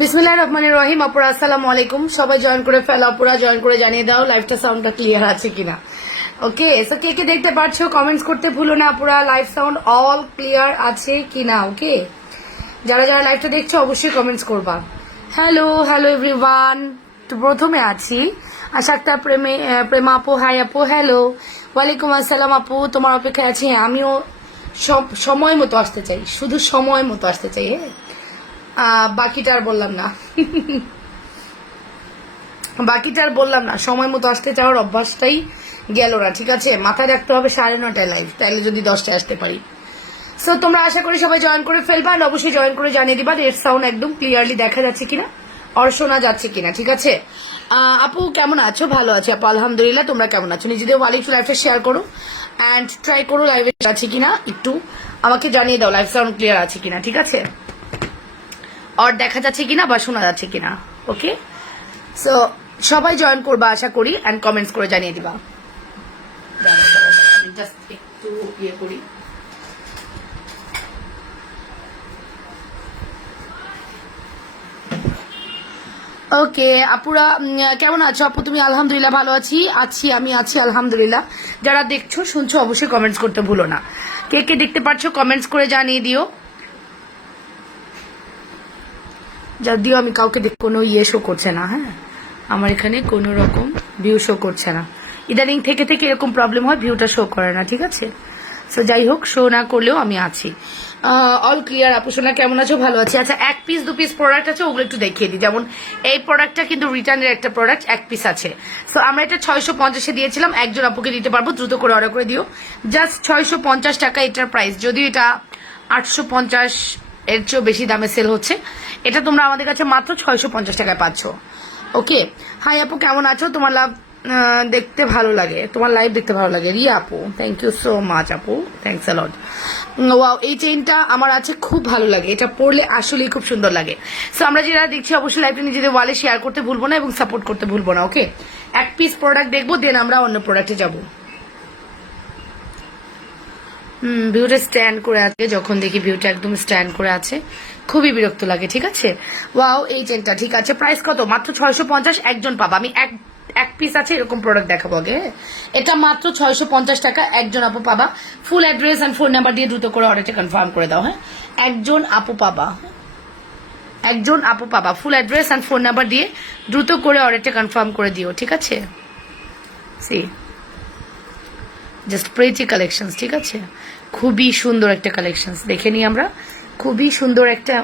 বিসমিল্লাহির রহমানির রহিম। আপুরা আসসালামু আলাইকুম। সবাই জয়েন করে ফেলো, আপুরা জয়েন করে জানিয়ে দাও লাইভটা সাউন্ডটা ক্লিয়ার আছে কিনা। ওকে, সো কে কে দেখতে পাচ্ছো কমেন্টস করতে ভুলো না আপুরা, লাইভ সাউন্ড অল ক্লিয়ার আছে কিনা। ওকে, যারা যারা লাইভটা দেখছো অবশ্যই কমেন্টস করবা। Hello hello everyone. তো প্রথমে আছি আশাক্তা প্রেমা আপু। হাই আপু, হ্যালো, ওয়ালাইকুম আসসালাম আপু। তোমার অপেক্ষায় আছি। হ্যাঁ, আমিও সব সময় মতো আসতে চাই, শুধু সময় মতো আসতে চাই। হ্যাঁ, বাকিটা আর বললাম না সময় মতো আসতে চাওয়ার অভ্যাসটাই গেল না। ঠিক আছে, মাথায় রাখতে হবে 9:30 লাইভ, তাইলে যদি 10টায় আসতে পারি। সো তোমরা আশা করি সবাই জয়েন করে ফেলবা, আর অবশ্যই জয়েন করে জানিয়ে দিবা এর সাউন্ড একদম ক্লিয়ারলি দেখা যাচ্ছে কিনা, আর শোনা যাচ্ছে কিনা। ঠিক আছে আপু, কেমন আছো? ভালো আছে আপু, আলহামদুলিল্লাহ। তোমরা কেমন আছো? নিজেদের একটু লাইভটা শেয়ার করো অ্যান্ড ট্রাই করো লাইভে আছে কিনা, একটু আমাকে জানিয়ে দাও লাইভ সাউন্ড ক্লিয়ার আছে কিনা। ঠিক আছে, আর দেখা যাচ্ছে কিনা বা শোনা যাচ্ছে কিনা। ওকে, সো সবাই জয়েন করবা আশা করি, এন্ড কমেন্টস করে জানিয়ে দিবা। জাস্ট একটু ইয়ে করি। ওকে আপুরা, কেমন আছো আপু? তুমি? আলহামদুলিল্লাহ ভালো আমি আছি আলহামদুলিল্লাহ। যারা দেখছো শুনছো অবশ্যই কমেন্টস করতে ভুলো না। কে কে দেখতে পাচ্ছ কমেন্টস করে জানিয়ে দিও। যদিও আমি কাউকে কোনো ইয়ে শো করছে না। হ্যাঁ, আমার এখানে কোনো রকম ভিউ শো করছে না। ইদানিং থেকে থেকে এরকম প্রবলেম হয়, ভিউটা শো করে না। ঠিক আছে, সো যাই হোক, শো না করলেও আমি আছি। অল ক্লিয়ার আপু সোনা, কেমন আছো? ভালো আছি। আচ্ছা, 1 পিস 2 পিস প্রোডাক্ট আছে, ওগুলো একটু দেখিয়ে দিই। যেমন এই প্রোডাক্টটা কিন্তু রিটার্নের একটা প্রোডাক্ট, 1 পিস আছে। সো আমরা এটা 650-এ দিয়েছিলাম, একজন আপুকে দিতে পারবো, দ্রুত করে অর্ডার করে দিও। জাস্ট 650 টাকা এটার প্রাইস, যদিও এটা 850 এর চেয়েও বেশি দামে সেল হচ্ছে। এটা তোমরা আমাদের কাছে মাত্র 650 টাকায় পাচ্ছ। ওকে, হাই আপু, কেমন আছো? তোমার দেখতে ভালো লাগে, তোমার লাইভ দেখতে ভালো লাগে। রিয়া আপু, থ্যাংক ইউ সো মাচ আপু, থ্যাংকস আ লট। ওয়াও, এই চেইনটা আমার আছে, খুব ভালো লাগে, এটা পরলে আসলেই খুব সুন্দর লাগে। সো আমরা যারা দেখছি অবশ্যই লাইভটা নিজেদের ওয়ালে শেয়ার করতে ভুলবো না এবং সাপোর্ট করতে ভুলবো না। ওকে, 1 পিস প্রোডাক্ট দেখবো, দেন আমরা অন্য প্রোডাক্টে যাবো। ভিউটা স্ট্যান্ড করে আছে, যখন দেখি ভিউটা একদম স্ট্যান্ড করে আছে খুবই বিরক্ত লাগে। ঠিক আছে, ওয়াও, এই চেনটা ঠিক আছে। প্রাইস কত? মাত্র 650, একজন পাবা। আমি এক পিস আছে এরকম প্রোডাক্ট দেখাবো আগে। এটা মাত্র 650 টাকা, একজন আপু পাবা। ফুল অ্যাড্রেস অ্যান্ড ফোন নাম্বার দিয়ে দ্রুত করে অর্ডারটা কনফার্ম করে দাও। হ্যাঁ, একজন আপু পাবা, ফুল অ্যাড্রেস অ্যান্ড ফোন নাম্বার দিয়ে দ্রুত করে অর্ডারটা কনফার্ম করে দিও। ঠিক আছে, সি জাস্ট প্রেটি কালেকশনস। ঠিক আছে, খুবই সুন্দর একটা কালেকশনস দেখে নিই আমরা, খুবই সুন্দর একটা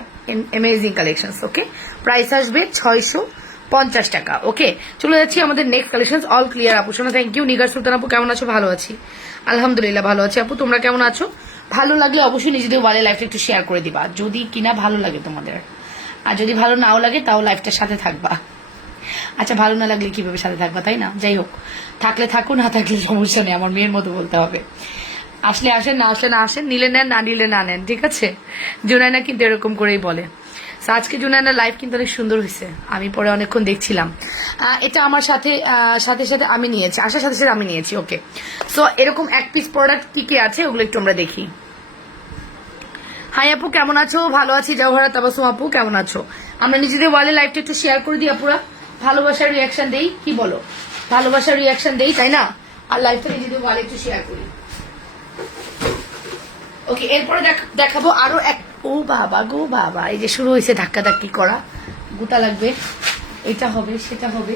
অ্যামেজিং কালেকশনস। ওকে, প্রাইস আসবে 650 টাকা। ওকে, চলে যাচ্ছি আমাদের নেক্সট কালেকশনস। অল ক্লিয়ার আপু সোনা, থ্যাংক ইউ। নিগার সুলতান আপু, কেমন আছো? ভালো আছি আলহামদুলিল্লাহ, ভালো আছি আপু। তোমরা কেমন আছো? ভালো লাগলে অবশ্যই নিজেদের ওয়ালে লাইফটা একটু শেয়ার করে দিবা, যদি কিনা ভালো লাগে তোমাদের। আর যদি ভালো নাও লাগে তাও লাইফটার সাথে থাকবা। আচ্ছা, ভালো না লাগলে কিভাবে সাথে থাকবা, তাই না? যাই হোক, থাকলে থাকো, না থাকলে সমস্যা নেই, আমার মেয়ের মতো বলতে হবে। আসলে আসেন, না আসলে না আসেন, নিলে নেন, না নিলে না নেন। ঠিক আছে, জুনায়না কিন্তু এরকম করেই বলে। আজকে জুনায়নার লাইফ কিন্তু অনেক সুন্দর হয়েছে, আমি পরে অনেকক্ষণ দেখছিলাম। এটা আমার সাথে সাথে আমি নিয়েছি, আসার সাথে সাথে আমি নিয়েছি। ওকে, সো এরকম 1 পিস প্রোডাক্ট কি কি আছে ওগুলো একটু আমরা দেখি। হাই আপু, কেমন আছো? ভালো আছি। জওহরা তাবাসুম আপু, কেমন আছো? আমরা নিজেদের ওয়ালে লাইভটা একটু শেয়ার করে দিই আপুরা, ভালোবাসার রিয়াকশন দেই। কি বলো? ভালোবাসার রিয়াকশন দেই, তাই না? আর লাইভটা নিজেদের ওয়ালে একটু শেয়ার করি। ওকে, এরপরে দেখাবো আরো এক। ও বাবা গো বাবা, এই যে শুরু হয়েছে ধাক্কাধাক্কি করা, গুতা লাগবে, এটা হবে সেটা হবে।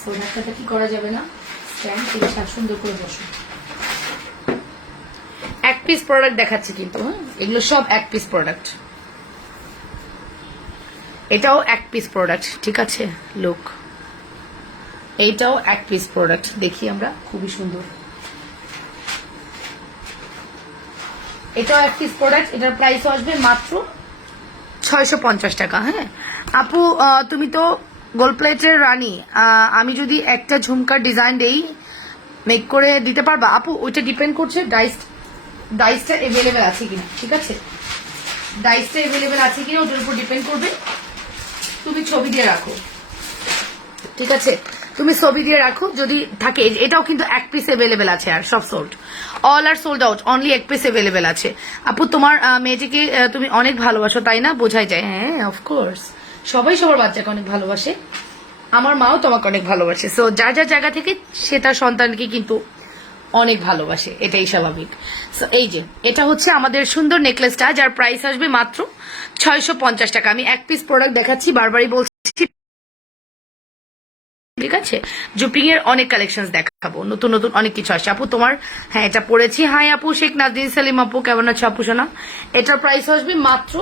সো ধাক্কাধাক্কি করা যাবে না, সুন্দর করে বসো। 1 পিস প্রোডাক্ট দেখাচ্ছি কিন্তু। হ্যাঁ, এগুলো সব 1 পিস প্রোডাক্ট। এটাও 1 পিস প্রোডাক্ট। ঠিক আছে, লুক, এইটাও 1 পিস প্রোডাক্ট। দেখি আমরা, খুবই সুন্দর। এটাও 1 পিস প্রোডাক্ট, এটার প্রাইস আসবে মাত্র 650 টাকা। হ্যাঁ আপু, তুমি তো গোল্ড প্লেটের রানী, আমি যদি একটা ঝুমকার ডিজাইন দেই, মেক করে দিতে পারবা আপু? ওইটা ডিপেন্ড করছে ডাইসটা এভেলেবেল আছে কিনা। ঠিক আছে, ডাইসটা এভেলেবেল আছে কিনা ওটার উপর ডিপেন্ড করবে। তুমি ছবি দিয়ে রাখো। ঠিক আছে, তুমি ছবি দিয়ে রাখো, যদি থাকে। এটাও কিন্তু 1 পিস এভেলেবেল আছে, আর সব sold, all are sold out, only 1 piece available আছে। আপু, তোমার মেয়েটিকে তুমি অনেক ভালোবাসো, তাই না? বোঝাই যায়। হ্যাঁ, অফকোর্স, সবাই সবার বাচ্চাকে অনেক ভালোবাসে, আমার মাও তোমাকে অনেক ভালোবাসে। সো যার যার জায়গা থেকে সে তার সন্তানকে কিন্তু অনেক ভালোবাসে, এটাই স্বাভাবিক। সো এই যে এটা হচ্ছে আমাদের সুন্দর নেকলেসটা, যার প্রাইস আসবে মাত্র 650 টাকা। আমি এক পিস প্রোডাক্ট দেখাচ্ছি, বারবারই বলছি, ঠিক আছে? জুপিং এর অনেক কালেকশন দেখাবো, নতুন নতুন অনেক কিছু আসছে। আপু তোমার, হ্যাঁ এটা পড়েছি। হাই আপু, শেখ নাজরিন সালিম আপু, কেমন আছো আপু সোনা? এটার প্রাইস আসবে মাত্র,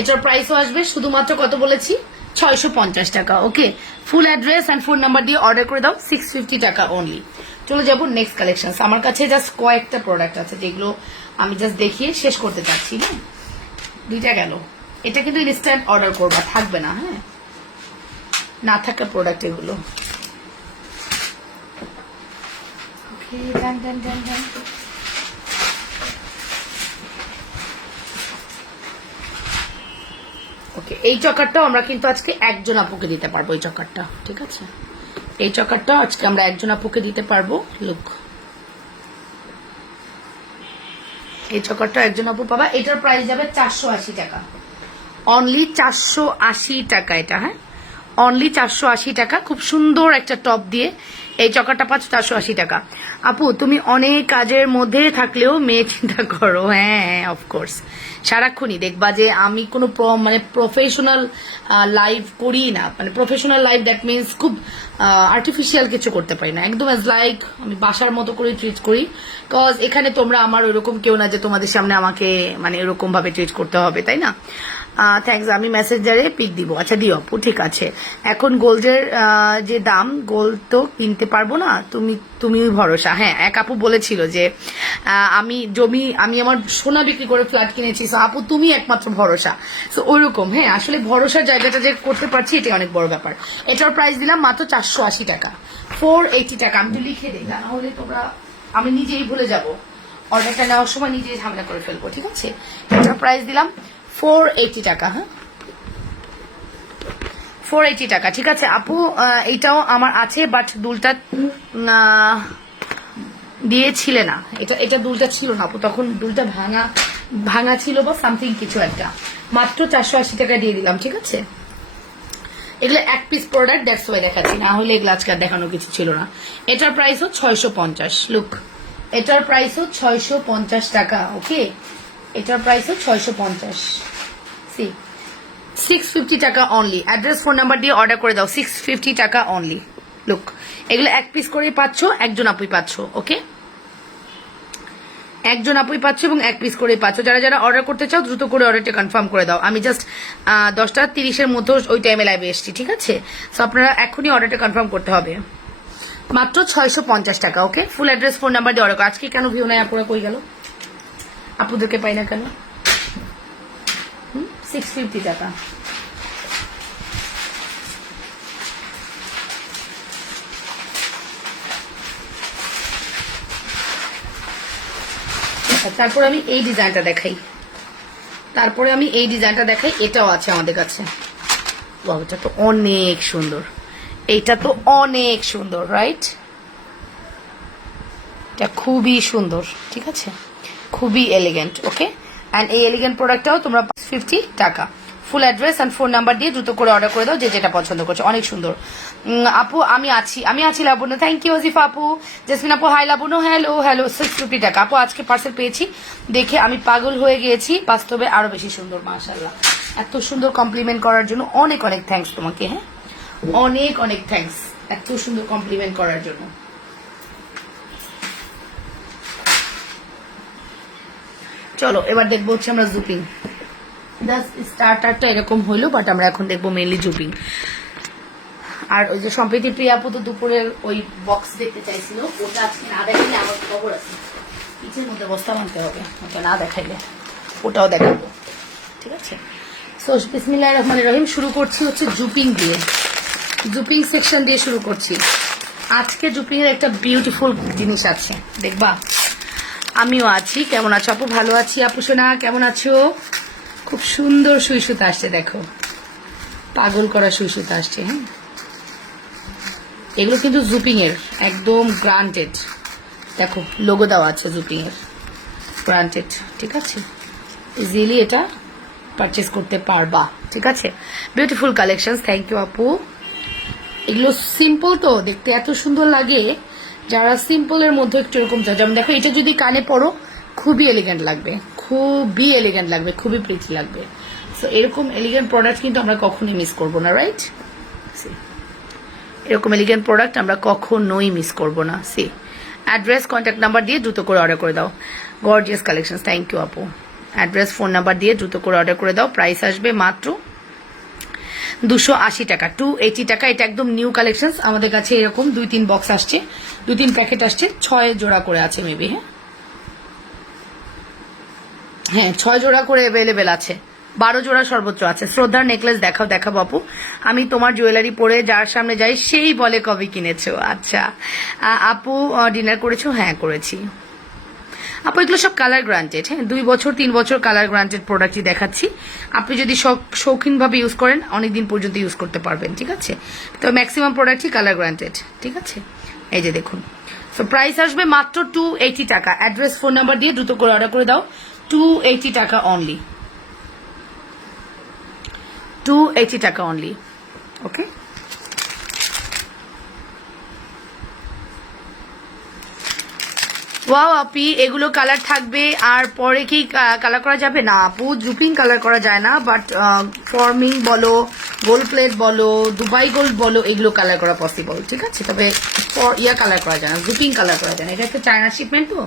এটার প্রাইসও আসবে শুধুমাত্র কত বলেছি, 650 টাকা। Okay, full address and phone number দিয়ে অর্ডার করে দাও, 650 টাকা অনলি। চলে যাবো নেক্সট কালেকশন। আমার কাছে জাস্ট কয়েকটা প্রোডাক্ট আছে যেগুলো আমি জাস্ট দেখিয়ে শেষ করতে চাচ্ছি। হ্যাঁ, দুইটা গেল। এটা কিন্তু ইনস্ট্যান্ট অর্ডার করবা, থাকবে না, হ্যাঁ, না থাকা প্রোডাক্ট এগুলো। ওকে, ডান ডান ডান ডান। ওকে, এই চকারটাও আমরা কিন্তু আজকে একজন আপুকে দিতে পারবো, এই চকারটা, ঠিক আছে? এই চকারটা আজকে আমরা একজন আপুকে দিতে পারবো। লুক, এই চকারটা একজন আপু পাবা। এটার প্রাইস যাবে 480 টাকা, অনলি 480 টাকা এটা। হ্যাঁ, অনলি 480 টাকা। খুব সুন্দর একটা টপ দিয়ে এই চকারটা পাচ্ছ 480 টাকা। আপু তুমি অনেক কাজের মধ্যে থাকলেও মেয়ে চিন্তা করো। হ্যাঁ হ্যাঁ, অফকোর্স, সারাক্ষণই দেখবা যে আমি কোনো মানে প্রফেশনাল লাইভ করি না, মানে প্রফেশনাল লাইভ দ্যাট মিনস খুব আর্টিফিশিয়াল কিছু করতে পারি না, একদম অ্যাজ লাইক আমি বাসার মতো করে ট্রিট করি। কজ এখানে তোমরা আমার ওরকম কেউ না যে তোমাদের সামনে আমাকে মানে এরকম ভাবে ট্রিট করতে হবে, তাই না? থ্যাংকস, আমি মেসেঞ্জারে পিক দিব। আচ্ছা দিও আপু, ঠিক আছে। এখন গোল্ডের যে দাম, গোল্ড তো কিনতে পারবো না, তুমি ভরসা। হ্যাঁ, এক আপু বলেছিল যে আমি আমার সোনা বিক্রি করে ফ্ল্যাট কিনেছি, সো আপু তুমি একমাত্র ভরসা। সো ওইরকম, হ্যাঁ, আসলে ভরসার জায়গাটা যে করতে পারছি এটা অনেক বড় ব্যাপার। এটার প্রাইস দিলাম মাত্র 480 টাকা, 480 টাকা। আমি তো লিখে দিই, না হলে তোমরা, আমি নিজেই ভুলে যাব, অর্ডারটা নেওয়ার সময় নিজেই ঝামেলা করে ফেলবো, ঠিক আছে? এটার প্রাইস দিলাম 480 টাকা। হ্যাঁ, 480 টাকা, ঠিক আছে আপু। এটাও আমার আছে, বাট দুলটা দিয়েছিলে না, এটা দুলটা ছিল না আপু, তখন দুলটা ভাঙা ছিল বা সামথিং কিছু একটা। মাত্র 480 টাকা দিয়ে দিলাম, ঠিক আছে? এগুলো এক পিস প্রোডাক্ট, দ্যাটস ওয়াই দেখাচ্ছি, না হলে এগুলো আজকে দেখানো কিছু ছিল না। এটার প্রাইসও 650। লুক, এটার প্রাইসও 650 টাকা। ওকে, এটার প্রাইসও 650। সি 650 টাকা অনলি। অ্যাড্রেস ফোন নাম্বার দিয়ে অর্ডার করে দাও, 650 টাকা অনলি। লুক, এগুলো এক পিস করেই পাচ্ছ, একজন আপুই পাচ্ছ। ওকে, একজন আপুই পাচ্ছ এবং এক পিস করেই পাচ্ছ। যারা যারা অর্ডার করতে চাও দ্রুত করে অর্ডারটা কনফার্ম করে দাও। আমি জাস্ট 10:30 মতো ওই টাইমে লাইভে এসেছি, ঠিক আছে? সো আপনারা এখনই অর্ডারটা কনফার্ম করতে হবে। মাত্র 650 টাকা। Okay, full address phone number দিয়ে অর্ডার করো। আজকে কেন ভিউ নাই আপুরা, কই গেল? আপুদেরকে পাই না কেন? 650 টাকা। তারপরে আমি এই ডিজাইনটা দেখাই, এটাও আছে আমাদের কাছে। এটা তো অনেক সুন্দর, এইটা তো অনেক সুন্দর, রাইট? এটা খুবই সুন্দর, ঠিক আছে, খুবই এলিগেন্ট। ওকে, অ্যান্ড এই এলিগেন্ট প্রোডাক্টটাও তোমরা 50 টাকা। Full address and phone number দিয়ে দ্রুত করে অর্ডার করে দাও, যে যেটা পছন্দ করছো। অনেক সুন্দর আপু, আমি আছি লাবণ্য। থ্যাংক ইউ অজিফা আপু। জেসমিন আপু, হাই লাবণ্য, হ্যালো 650 টাকা। আপু আজকে পার্সেল পেয়েছি, দেখে আমি পাগল হয়ে গিয়েছি, বাস্তবে আরো বেশি সুন্দর। মাশাআল্লাহ, এত সুন্দর কমপ্লিমেন্ট করার জন্য অনেক অনেক থ্যাঙ্কস তোমাকে। হ্যাঁ, অনেক অনেক থ্যাঙ্কস এত সুন্দর কমপ্লিমেন্ট করার জন্য। চলো এবার দেখবো হচ্ছে আমরা জুপিং। স্টার্টারটা এরকম হইলো, বাট আমরা এখন দেখবো মেনলি জুপিং। আর ওই যে সম্প্রীতি প্রিয়া আপু তো দুপুরের ওই বক্স দেখতে চাইছিল, ওটা আজকে না দেখাইলে আমার খবর আছে, পিঠের মধ্যে বস্তা মানতে হবে, ওটা না দেখাইলে ওটাও দেখাবো, ঠিক আছে? সো বিসমিল্লাহির রহমানির রহিম। শুরু করছি হচ্ছে জুপিং দিয়ে, জুপিং সেকশন দিয়ে শুরু করছি। আজকে জুপিং এর একটা বিউটিফুল জিনিস আছে, দেখবা? আমিও আছি। কেমন আছো আপু? ভালো আছি আপু সোনা, কেমন আছো? খুব সুন্দর সুই সুতা আসছে, দেখো, পাগল করা সুই সুতা আসছে। হ্যাঁ, এগুলো কিন্তু জুপিং এর একদম গ্রান্টেড, দেখো লোগো দেওয়া আছে জুপিং এর, গ্রান্টেড, ঠিক আছে? ইজিলি এটা পারচেস করতে পারবা, ঠিক আছে। বিউটিফুল কালেকশন, থ্যাংক ইউ আপু। এগুলো সিম্পল তো দেখতে এত সুন্দর লাগে, যারা সিম্পলের মধ্যে একটু এরকম চায়, যেমন দেখো এটা যদি কানে পরো খুবই এলিগেন্ট লাগবে, খুবই এলিগেন্ট লাগবে, খুবই প্রিটি লাগবে। সো এরকম এলিগেন্ট প্রোডাক্ট কিন্তু আমরা কখনোই মিস করবো না, রাইট? এরকম এলিগেন্ট প্রোডাক্ট আমরা কখনোই মিস করবো না। সি অ্যাড্রেস কন্ট্যাক্ট নাম্বার দিয়ে দ্রুত করে অর্ডার করে দাও। গর্জিয়াস কালেকশন, থ্যাংক ইউ আপু। অ্যাড্রেস ফোন নাম্বার দিয়ে দ্রুত করে অর্ডার করে দাও। প্রাইস আসবে মাত্র 280 টাকা, 280 টাকা। এটা একদম নিউ কালেকশন, আমাদের কাছে এরকম 2-3 বক্স আসছে, 2-3 প্যাকেট আসছে, 6 জোড়া করে আছে মেবি। হ্যাঁ 6 জোড়া করে অ্যাভেলেবেল আছে, 12 জোড়া সর্বোচ্চ আছে। শ্রদ্ধার নেকলেস দেখাও আপু। আমি তোমার জুয়েলারি পরে যার সামনে যাই সেই বলে কবে কিনেছো। আচ্ছা আপু ডিনার করেছো? হ্যাঁ করেছি আপু। এগুলো সব কালার গ্রান্টেড, হ্যাঁ 2 বছর 3 বছর কালার গ্রান্টেড প্রোডাক্টই দেখাচ্ছি। আপনি যদি শৌখিনভাবে ইউজ করেন অনেকদিন পর্যন্ত ইউজ করতে পারবেন, ঠিক আছে। তো ম্যাক্সিমাম প্রোডাক্টই কালার গ্রান্টেড, ঠিক আছে। এই যে দেখুন, সো প্রাইস আসবে মাত্র 280 টাকা। অ্যাড্রেস ফোন নাম্বার দিয়ে দ্রুত করে অর্ডার করে দাও। 280 টাকা অনলি, 280 টাকা অনলি, ওকে। ওয়াও আপি, এগুলো কালার থাকবে আর পরে কি কালার করা যাবে? না আপু, জুপিং কালার করা যায় না, বাট ফর্মিং বলো, গোল্ড প্লেট বলো, দুবাই গোল্ড বলো, এগুলো কালার করা পসিবল, ঠিক আছে। তবে কালার করা যায় না, জুপিং কালার করা যায় না। এটা একটা চায়না শিপমেন্ট তো,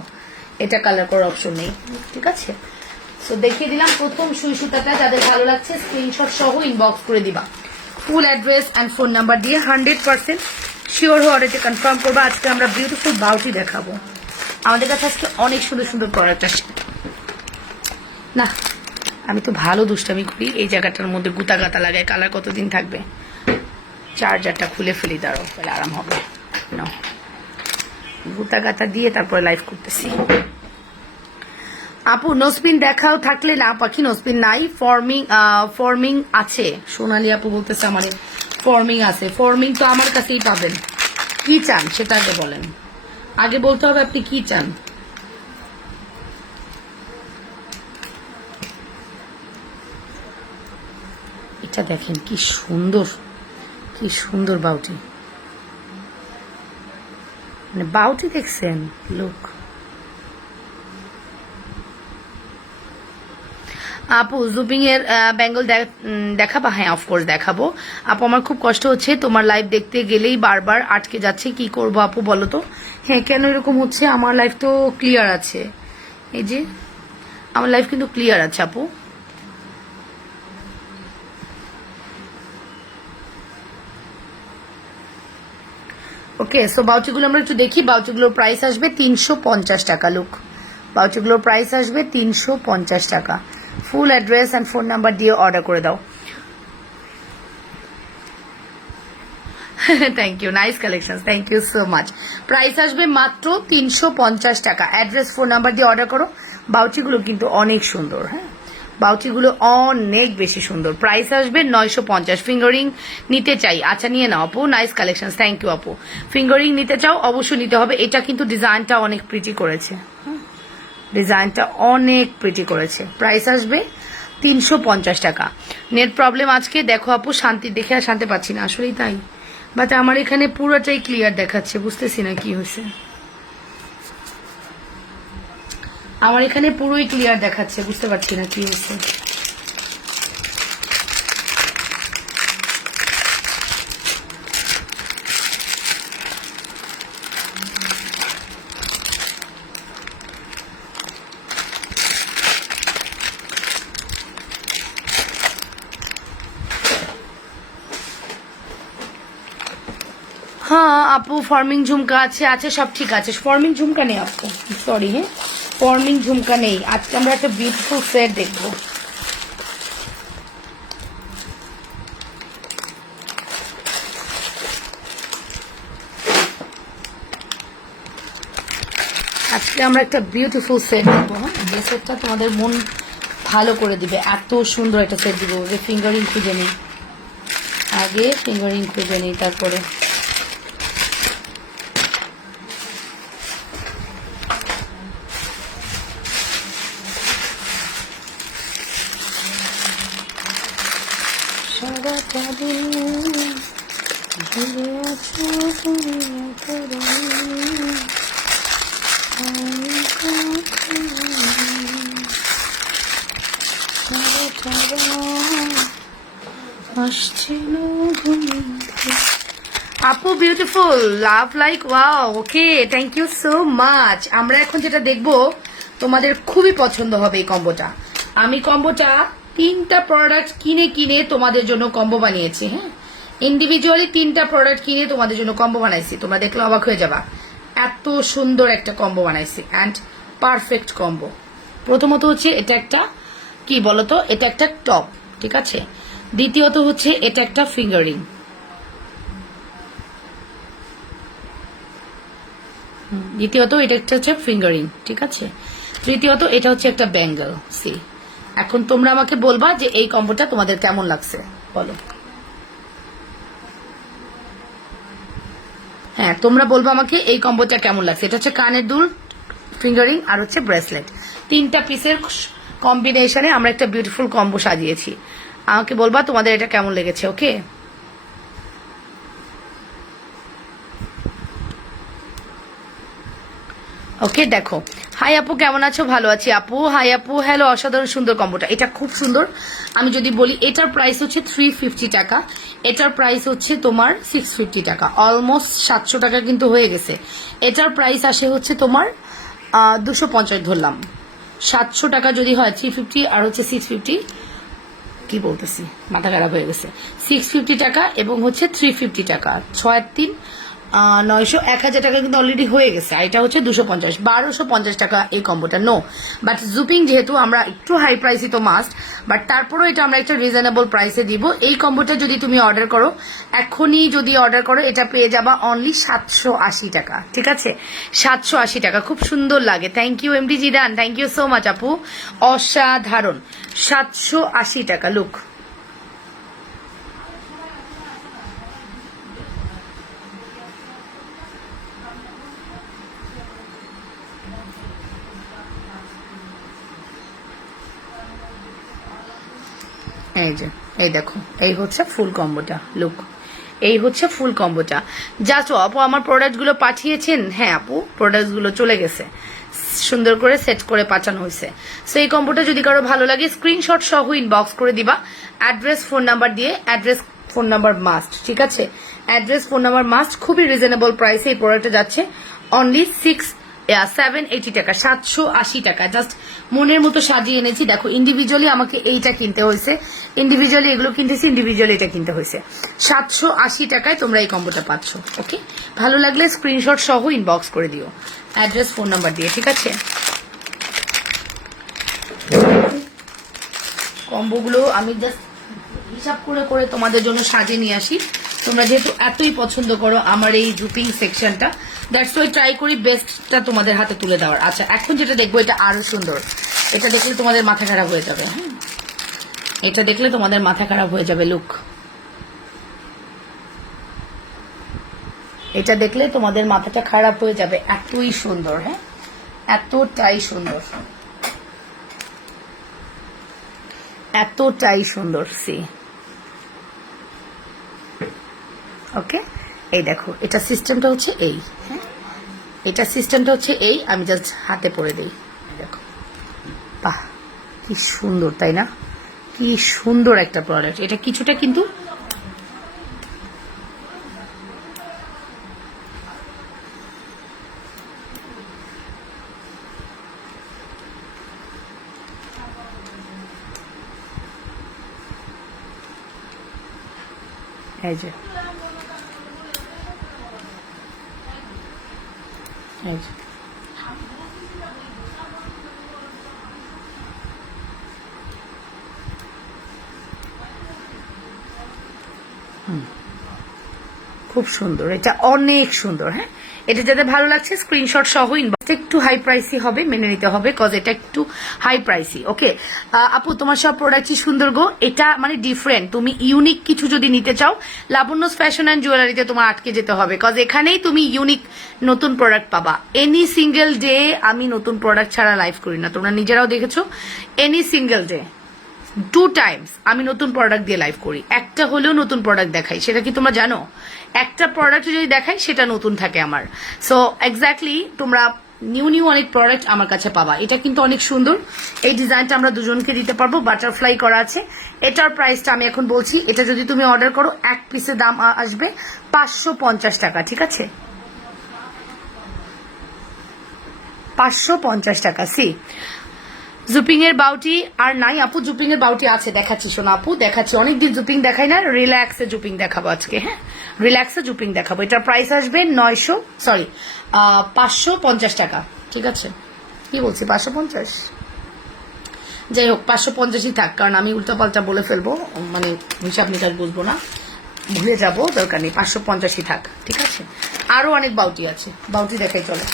এটা কালার করার অপশন নেই, ঠিক আছে। সো দেখিয়ে দিলাম প্রথম সুই সুতাটা, যাদের ভালো লাগছে স্ক্রিনশট সহ ইনবক্স করে দিবা। ফুল অ্যাড্রেস অ্যান্ড ফোন নাম্বার দিয়ে 100% শিওর হয়ে অর্ডারটি কনফার্ম করবা। আজকে আমরা বিউটিফুল বাউটি দেখাবো। আমাদের কাছে আজকে অনেক সুন্দর সুন্দর প্রোডাক্ট আসছে। না আমি তো ভালো দুষ্টামি করি, এই জায়গাটার মধ্যে গুতা গাতা লাগায়, কালার কতদিন থাকবে। চার্জারটা খুলে ফেলি, দাঁড়াও তাহলে আরাম হবে। না গুতা গাতা দিয়ে তারপরে লাইভ করতেছি। আপু নোসপিন দেখাও থাকলে না পাখি, নোসপিন নাই, ফর্মিং আছে। সোনালি আপু বলতেছে আমার ফর্মিং আছে। ফর্মিং তো আমার কাছেই পাবেন। কি চান সেটা আগে বলেন, আগে বলতে হবে আপনি কি চান। এটা দেখেন কি সুন্দর, কি সুন্দর বাউটি, মানে বাউটি দেখছেন, লুক। আপু জুপিং এর বেঙ্গল দেখাবা? হ্যাঁ অফকোর্স দেখাবো আপু। আমার খুব কষ্ট হচ্ছে, তোমার লাইভ দেখতে গেলেই বারবার আটকে যাচ্ছে, কি করবো আপু বলো তো। হ্যাঁ কেন এরকম হচ্ছে? আমার লাইভ তো ক্লিয়ার আছে, এই যে আমার লাইভ কিন্তু ক্লিয়ার আছে আপু। ওকে সো বাউচিগুলো আমরা একটু দেখি। বাউচিগুলোর প্রাইস আসবে 350 টাকা। লুক, বাউচিগুলোর প্রাইস আসবে 350 টাকা। Full address and phone number দিয়ে অর্ডার করে দাও। Thank you, nice collection, thank you so much. Price আসবে মাত্র 350 টাকা। অ্যাড্রেস ফোন নাম্বার দিয়ে অর্ডার করো। বাউচিগুলো কিন্তু অনেক সুন্দর, হ্যাঁ বাউচিগুলো অনেক বেশি সুন্দর। প্রাইস আসবে 950। ফিঙ্গারিং নিতে চাই? আচ্ছা নিয়ে নাও আপু, নাইস কালেকশন, থ্যাংক ইউ আপু। ফিঙ্গারিং নিতে চাও অবশ্যই নিতে হবে। এটা কিন্তু ডিজাইনটা অনেক প্রিটি করেছে, ডিজাইনটা অনেক প্রিটি করেছে। প্রাইস আসবে 350 টাকা। নেট প্রবলেম আজকে, দেখো আপু শান্তি দেখে আর শান্তি পাচ্ছি না, আসলেই তাই। বাট আমার এখানে পুরোটাই ক্লিয়ার দেখাচ্ছে, বুঝতেছি না কি হয়েছে। আমার এখানে পুরোই ক্লিয়ার দেখাচ্ছে, বুঝতে পারছি না কি হয়েছে। হ্যাঁ আপু ফর্মিং ঝুমকা আছে, আছে সব ঠিক আছে। ফর্মিং ঝুমকা নেই আপু, সরি। হ্যাঁ ফর্মিং ঝুমকা নেই। আজকে আমরা একটা বিউটিফুল সেট দেখবো। আজকে আমরা একটা বিউটিফুল সেট দেখবো, হ্যাঁ যে সেটটা তোমাদের মন ভালো করে দিবে। এত সুন্দর একটা সেট দিব। যে ফিঙ্গারিং খুঁজে নিই, আগে ফিঙ্গারিং খুঁজে নিই তারপরে। সারাটা দিন ঘিরে আছো তুমি আসছে না ঘুমিয়ে। আপু beautiful, love like wow, okay, thank you so much. আমরা এখন যেটা দেখবো তোমাদের খুবই পছন্দ হবে এই কম্বোটা। আমি কম্বোটা 3টা প্রোডাক্ট কিনে তোমাদের জন্য কম্বো বানিয়েছি। হ্যাঁ, ইন্ডিভিজুয়ালি 3টা প্রোডাক্ট কিনে তোমাদের জন্য কম্বো বানাইছি। তোমরা দেখলে অবাক হয়ে যাবা, এত সুন্দর একটা কম্বো বানাইছি অ্যান্ড পারফেক্ট কম্বো। প্রথমত হচ্ছে এটা একটা কি বলতো, এটা একটা টপ, ঠিক আছে। দ্বিতীয়ত হচ্ছে এটা একটা ফিঙ্গারিং, দ্বিতীয়ত এটা একটা হচ্ছে ফিঙ্গারিং, ঠিক আছে। তৃতীয়ত এটা হচ্ছে একটা ব্যাঙ্গল। সি, এখন তোমরা আমাকে বলবা যে এই কম্বোটা তোমাদের কেমন লাগছে, বলো। হ্যাঁ, তোমরা বলবো আমাকে এই কম্বোটা কেমন লাগছে। এটা হচ্ছে কানের দুল, ফিঙ্গারিং আর হচ্ছে ব্রেসলেট, 3টা পিসের কম্বিনেশনে আমরা একটা বিউটিফুল কম্বো সাজিয়েছি। আমাকে বলবা তোমাদের এটা কেমন লেগেছে। ওকে, ওকে, দেখো। হাই আপু, কেমন আছো? ভালো আছি আপু। হাই আপু, হ্যালো। অসাধারণ সুন্দর কম্বোটা, এটা খুব সুন্দর। আমি যদি বলি এটার প্রাইস হচ্ছে 350 টাকা, এটার প্রাইস হচ্ছে তোমার 650 টাকা, অলমোস্ট 700 টাকা কিন্তু হয়ে গেছে। এটার প্রাইস আসে হচ্ছে তোমার 250 ধরলাম। 700 টাকা যদি হয় 350 আর হচ্ছে 650, কি বলতেছি মাথা খারাপ হয়ে গেছে, 650 টাকা এবং হচ্ছে 350 টাকা, 6 আর 3 900, 1000 টাকা কিন্তু অলরেডি হয়ে গেছে। আর এটা হচ্ছে 250, 1250 টাকা এই কম্বোটা। নো, বাট জুপিং যেহেতু আমরা একটু হাই প্রাইসই তো মাস্ট, বাট তারপরেও এটা আমরা একটা রিজনেবল প্রাইসে দিব। এই কম্বোটা যদি তুমি অর্ডার করো, এখনই যদি অর্ডার করো, এটা পেয়ে যাবা অনলি 780 টাকা, ঠিক আছে। 780 টাকা, খুব সুন্দর লাগে। Thank you MD Zidan, thank you so much আপু, অসাধারণ। 780 টাকা। লুক, এই যে, এই দেখো, এই হচ্ছে ফুল কম্বোটা। লুক, এই হচ্ছে ফুল কম্বোটা। যাচো আপু, আমার প্রোডাক্টগুলো পাঠিয়েছেন? হ্যাঁ আপু, প্রোডাক্টগুলো চলে গেছে, সুন্দর করে সেট করে পাঠানো হয়েছে। সো এই কম্বোটা যদি কারো ভালো লাগে, স্ক্রিনশট সহ ইনবক্স করে দিবা, অ্যাড্রেস ফোন নাম্বার দিয়ে। অ্যাড্রেস ফোন নাম্বার মাস্ট, ঠিক আছে। Address phone number must. খুবই রিজনেবল প্রাইসে এই প্রোডাক্টটা যাচ্ছে অনলি 780 টাকা, 780 টাকা। জাস্ট মনের মতো সাজিয়ে এনেছি। দেখো, ইন্ডিভিজুয়ালি আমাকে এইটা কিনতে হয়েছে, ইন্ডিভিজুয়ালি এগুলো কিনতেছি, ইন্ডিভিজুয়ালি এটা কিনতে হয়েছে। 780 টাকায় তোমরা এই কম্বোটা পাচ্ছ। ওকে, ভালো লাগলে স্ক্রিনশট সহ ইনবক্স করে দিও, অ্যাড্রেস ফোন নাম্বার দিয়ে, ঠিক আছে। কম্বোগুলো আমি জাস্ট হিসাব করে তোমাদের জন্য সাজিয়ে নিয়ে আসি। তোমরা যেহেতু এতই পছন্দ করো আমার এই জুপিং সেকশনটা, দ্যাটস ওয়াই ট্রাই করি বেস্টটা তোমাদের হাতে তুলে দেওয়ার। আচ্ছা, এখন যেটা দেখবো এটা আরো সুন্দর। এটা দেখলে তোমাদের মাথা খারাপ হয়ে যাবে। হ্যাঁ, এটা দেখলে তোমাদের মাথা খারাপ হয়ে যাবে। লুক, এটা দেখলে তোমাদের মাথাটা খারাপ হয়ে যাবে, এতই সুন্দর। হ্যাঁ, এতটাই সুন্দর, এতটাই সুন্দর। সি, ওকে, এই দেখো, এটা সিস্টেমটা হচ্ছে এই। হ্যাঁ, এটা সিস্টেমটা হচ্ছে এই। আমি জাস্ট হাতে পরে দিই, দেখো, বাহ, কি সুন্দর, তাই না? কি সুন্দর একটা প্রোডাক্ট। এটা কিছুটা কিন্তু এই যে, এই যে, খুব সুন্দর, এটা অনেক সুন্দর। হ্যাঁ, এটা যাদের ভালো লাগছে স্ক্রিনশট সহ ইনবক্স। একটু হাই প্রাইসি হবে, মেনে নিতে হবে, কজ এটা একটু হাই প্রাইসি। ওকে আপু, তোমার সব প্রোডাক্টই সুন্দর গো। এটা মানে ডিফারেন্ট, তুমি ইউনিক কিছু যদি নিতে চাও, লাবণ্যস ফ্যাশন অ্যান্ড জুয়েলারিতে তোমার আটকে যেতে হবে, কজ এখানেই তুমি ইউনিক নতুন প্রোডাক্ট পাবা। এনি সিঙ্গেল ডে আমি নতুন প্রোডাক্ট ছাড়া লাইভ করি না, তোমরা নিজেরাও দেখেছো। এনি সিঙ্গেল ডে 2 টাইমস আমি নতুন প্রোডাক্ট দিয়ে লাইভ করি, একটা হলেও নতুন প্রোডাক্ট দেখাই, সেটা কি তোমরা জানো? একটা প্রোডাক্ট যদি দেখাই সেটা নতুন থাকে আমার। সো এক্স্যাক্টলি তোমরা নিউ অনেক প্রোডাক্ট আমার কাছে পাবা। এটা কিন্তু অনেক সুন্দর, এই ডিজাইনটা আমরা দুজনকে দিতে পারবো, বাটারফ্লাই করা আছে। এটার প্রাইসটা আমি এখন বলছি, এটা যদি তুমি অর্ডার করো এক পিসের দাম আসবে 550 টাকা, ঠিক আছে? 550 টাকা। সি জুপিং এর বাউটি আর নাই আপু, জুপিং এর বাউটি আছে, দেখাচ্ছি শোনা আপু, দেখাচ্ছি। অনেকদিন জুপিং দেখাই না, রিল্যাক্সে জুপিং দেখাবো আজকে। হ্যাঁ, রিল্যাক্সে জুপিং দেখাবো। এটার প্রাইস আসবে 550 টাকা, ঠিক আছে? কি বলছি, 550? যাই হোক 550ই থাক, কারণ আমি উল্টাপাল্টা বলে ফেলবো, মানে হিসাব নিকাশ বুঝবো না, ভুলে যাবো, দরকার নেই। 550ই থাক, ঠিক আছে? আরো অনেক বাউটি আছে, বাউটি দেখাই চলো।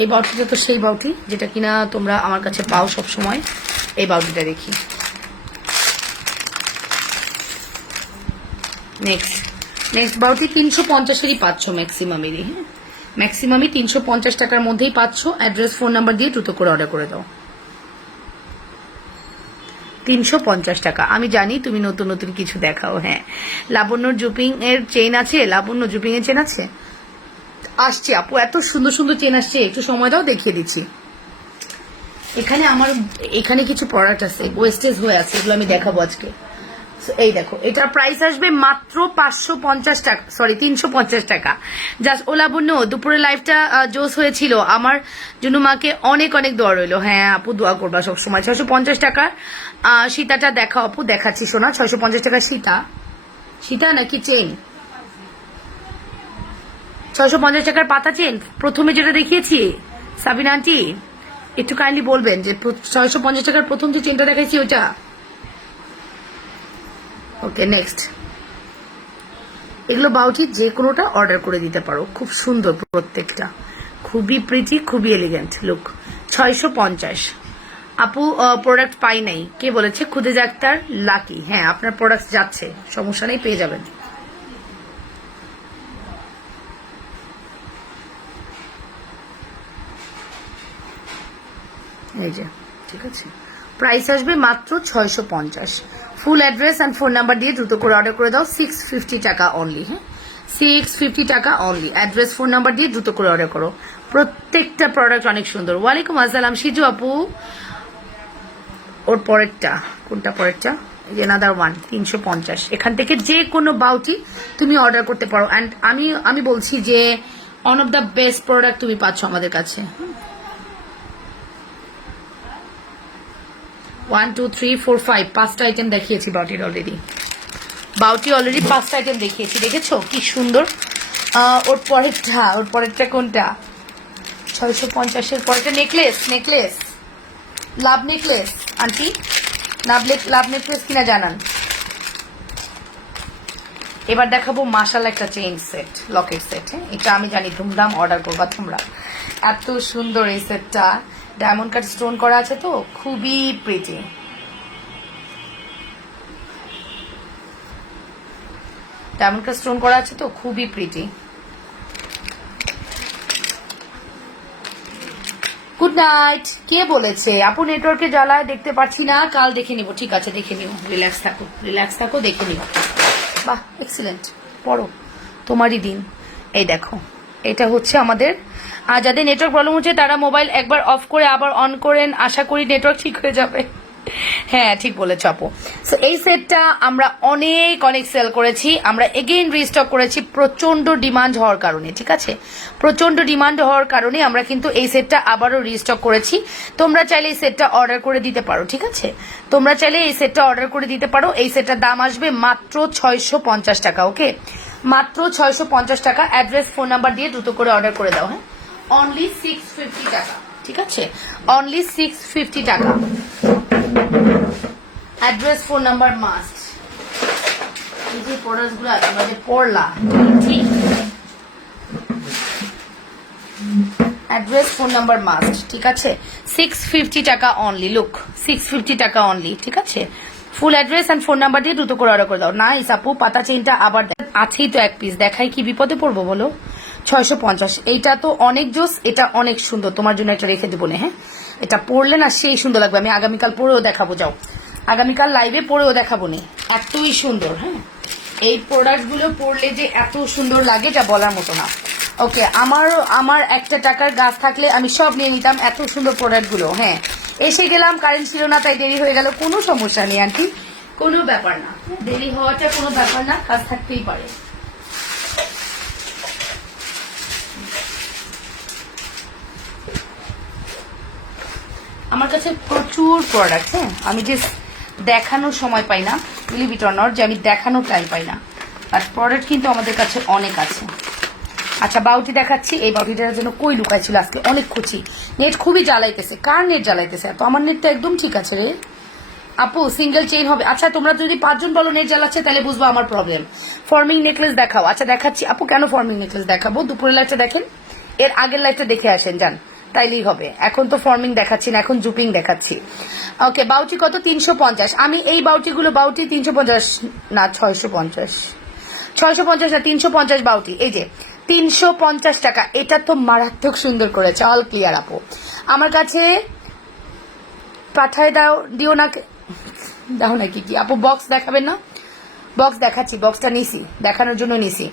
এই বাউটিটা তো সেই বাউটি যেটা কিনা তোমরা আমার কাছে পাও সব সময়। এই বাউটিটা দেখি। নেক্সট বাউটি 350-এরই পাচ্ছ ম্যাক্সিমামেরই। হ্যাঁ, ম্যাক্সিমামই 350 টাকার মধ্যেই পাচ্ছ। অ্যাড্রেস ফোন নাম্বার দিয়ে দ্রুত করে অর্ডার করে দাও। 350 টাকা। আমি জানি তুমি নতুন নতুন কিছু দেখাও। হ্যাঁ, লাবণ্য জুপিং এর চেইন আছে, লাবণ্য জুপিং এর চেইন আছে, আসছে আপু, এত সুন্দর সুন্দর চেন আসছে, একটু সময় দাও, দেখিয়ে দিচ্ছি। এখানে কিছু প্রোডাক্ট আছে, ওয়েস্টেজ হয়ে আছে, এগুলো আমি দেখাবো আজকে। এই দেখো, এটার প্রাইস আসবে মাত্র 550 টাকা, সরি 350 টাকা। জাস্ট ওলা বন্য দুপুরে লাইভটা জোস হয়েছিল, আমার জন্য মাকে অনেক অনেক দোয়া রইলো। হ্যাঁ আপু, দোয়া করবা সবসময়। 650 টাকার সীতাটা দেখাও আপু, দেখাচ্ছি শোনা। 650 টাকার সীতা নাকি চেন? 650 টাকার পাতা চেন প্রথমে যেটা দেখিয়েছি সাবিনা আন্টি, একটু কাইন্ডলি বলবেন যে 650 টাকার প্রথম যে চেনটা দেখাইছি ওটা। ওকে, নেক্সট। এগুলো বাউটি যে কোনোটা অর্ডার করে দিতে পারো, খুব সুন্দর প্রত্যেকটা, খুবই প্রিটি, খুবই এলিগেন্ট লুক। 650 আপু, প্রোডাক্ট পাই নাই, কে বলেছে? খুদে যাক্তার লাকি। হ্যাঁ, আপনার প্রোডাক্ট যাচ্ছে, সমস্যা নেই, পেয়ে যাবেন। এই যে, ঠিক আছে, প্রাইস আসবে মাত্র 650। ফুল অ্যাড্রেস অ্যান্ড ফোন নাম্বার দিয়ে দ্রুত করে অর্ডার করে দাও। 650 টাকা অনলি। হ্যাঁ, 650 টাকা অনলি। অ্যাড্রেস ফোন নাম্বার দিয়ে দ্রুত করে অর্ডার করো। প্রত্যেকটা প্রোডাক্ট অনেক সুন্দর। ওয়ালাইকুম আসসালাম সিজু আপু। ওর পরেরটা কোনটা? পরেরটা এনাদার ওয়ান 350। এখান থেকে যে কোনো বাউটি তুমি অর্ডার করতে পারো। অ্যান্ড আমি বলছি যে one of the best product তুমি পাচ্ছ আমাদের কাছে। 1 2 3 4 5 5টা আইটেম দেখিয়েছি বাউটির অলরেডি। বাউটি অলরেডি 5টা আইটেম দেখিয়েছি, দেখেছো কি সুন্দর। ওর পরেরটা কোনটা? 650-এর পরেরটা নেকলেস লাভ নেকলেস আন্টি, লাভ নেকলেস কিনা জানান। এবার দেখাবো মাশাআল্লাহ একটা চেইন সেট, লকেট সেট। এটা আমি জানি ধুমধাম অর্ডার করবা তোমরা। এত সুন্দর এই সেটটা, ডায়মন্ড কাট স্টোন করা আছে, তো খুবই প্রিটি। ডায়মন্ড কাট স্টোন করা আছে, তো খুবই প্রিটি। Good night. কে বলেছে আপু নেটওয়ার্কে জ্বালায় দেখতে পাচ্ছি না? কাল দেখে নিব, ঠিক আছে, দেখে নিও। রিল্যাক্স থাকো, দেখে নিও। বাহ, এক্সিলেন্ট, পড়ো, তোমারই দিন। এই দেখো, এটা হচ্ছে আমাদের, যাদের নেটওয়ার্ক প্রবলেম হচ্ছে তারা মোবাইল একবার অফ করে আবার অন করেন, আশা করি নেটওয়ার্ক ঠিক হয়ে যাবে। হ্যাঁ, ঠিক বলেছ আপু। সো এই সেটটা আমরা অনেক সেল করেছি, আমরা এগেইন রিস্টক করেছি প্রচন্ড ডিমান্ড হওয়ার কারণে, ঠিক আছে? প্রচন্ড ডিমান্ড হওয়ার কারণে আমরা কিন্তু এই সেটটা আবারও রিস্টক করেছি। তোমরা চাইলে এই সেটটা অর্ডার করে দিতে পারো, ঠিক আছে? তোমরা চাইলে এই সেটটা অর্ডার করে দিতে পারো। এই সেটটার দাম আসবে মাত্র 650 টাকা। ওকে, মাত্র 650 টাকা। অ্যাড্রেস ফোন নাম্বার দিয়ে দ্রুত করে অর্ডার করে দাও। হ্যাঁ, অনলি 650 টাকা, ঠিক আছে? অনলি 650 টাকা। Address phone number must. এই যে প্রোডাক্টগুলো তোমরা যে পড়লা, ঠিক, অ্যাড্রেস ফোন নাম্বার মাস্ট, ঠিক আছে? 650 টাকা অনলি। লুক, 650 টাকা অনলি, ঠিক আছে? Full address and phone number দিয়ে দ্রুত করে অর্ডার করে দাও। নাইস আপু, পাতা চেইনটা আবার আছেই তো এক পিস, দেখাই কি বিপদে পড়বো বলো? 650। এইটা তো অনেক জোস, এটা অনেক সুন্দর, তোমার জন্য একটা রেখে দেবো না। হ্যাঁ, এটা পরলে না সেই সুন্দর লাগবে। আমি আগামীকাল পরেও দেখাবো, যাও আগামীকাল লাইভে পরেও দেখাবো নি, এতই সুন্দর। হ্যাঁ, এই প্রোডাক্টগুলো পরলে যে এত সুন্দর লাগে যা বলার মতো না। ওকে, আমার একটা টাকার গাছ থাকলে আমি সব নিয়ে নিতাম, এত সুন্দর প্রোডাক্টগুলো। হ্যাঁ, এসে গেলাম, কারেন্ট ছিল না তাই দেরি হয়ে গেল, কোনো সমস্যা নেই আন্টি, কোনো ব্যাপার না, দেরি হওয়াটা কোনো ব্যাপার না, কাজ থাকতেই পারে। আমার কাছে প্রচুর প্রোডাক্ট। হ্যাঁ, আমি যে দেখানোর সময় পাই না, বিলিভ ইট অর নট, যে আমি দেখানোর টাইম পাই না, আর প্রোডাক্ট কিন্তু আমাদের কাছে অনেক আছে। আচ্ছা, বাউটি দেখাচ্ছি। এই বাউটিটার জন্য কই লুকাইছিল আজকে, অনেক খুঁজি, নেট খুবই জ্বালাইতেছে। কার নেট জ্বালাইতেছে? তো আমার নেট তো একদম ঠিক আছে রে আপু, সিঙ্গেল চেইন হবে। আচ্ছা, তোমরা যদি 5 জন বলো নেট জ্বালাচ্ছে তাহলে বুঝবো আমার প্রবলেম। ফর্মিং নেকলেস দেখাও। আচ্ছা দেখাচ্ছি আপু, কেন ফর্মিং নেকলেস দেখাবো? দুপুরের লাইটটা দেখেন, এর আগের লাইটটা দেখে আসেন যান, তাইলেই হবে। এখন তো ফর্মিং দেখাচ্ছি না, এখন জুপিং দেখাচ্ছি। ওকে, বাউটি কত? 350। আমি এই বাউটিগুলো, বাউটি 350 না 650, 650 না 350 বাউটি, এই যে 350 টাকা। এটা তো মারাত্মক সুন্দর করেছে, অল ক্লিয়ার আপু। আমার কাছে পাঠায় দাও, দিও না, দাও নাকি কি আপু? বক্স দেখাবেন না? বক্স দেখাচ্ছি, বক্সটা নিছি, দেখানোর জন্য নিছি,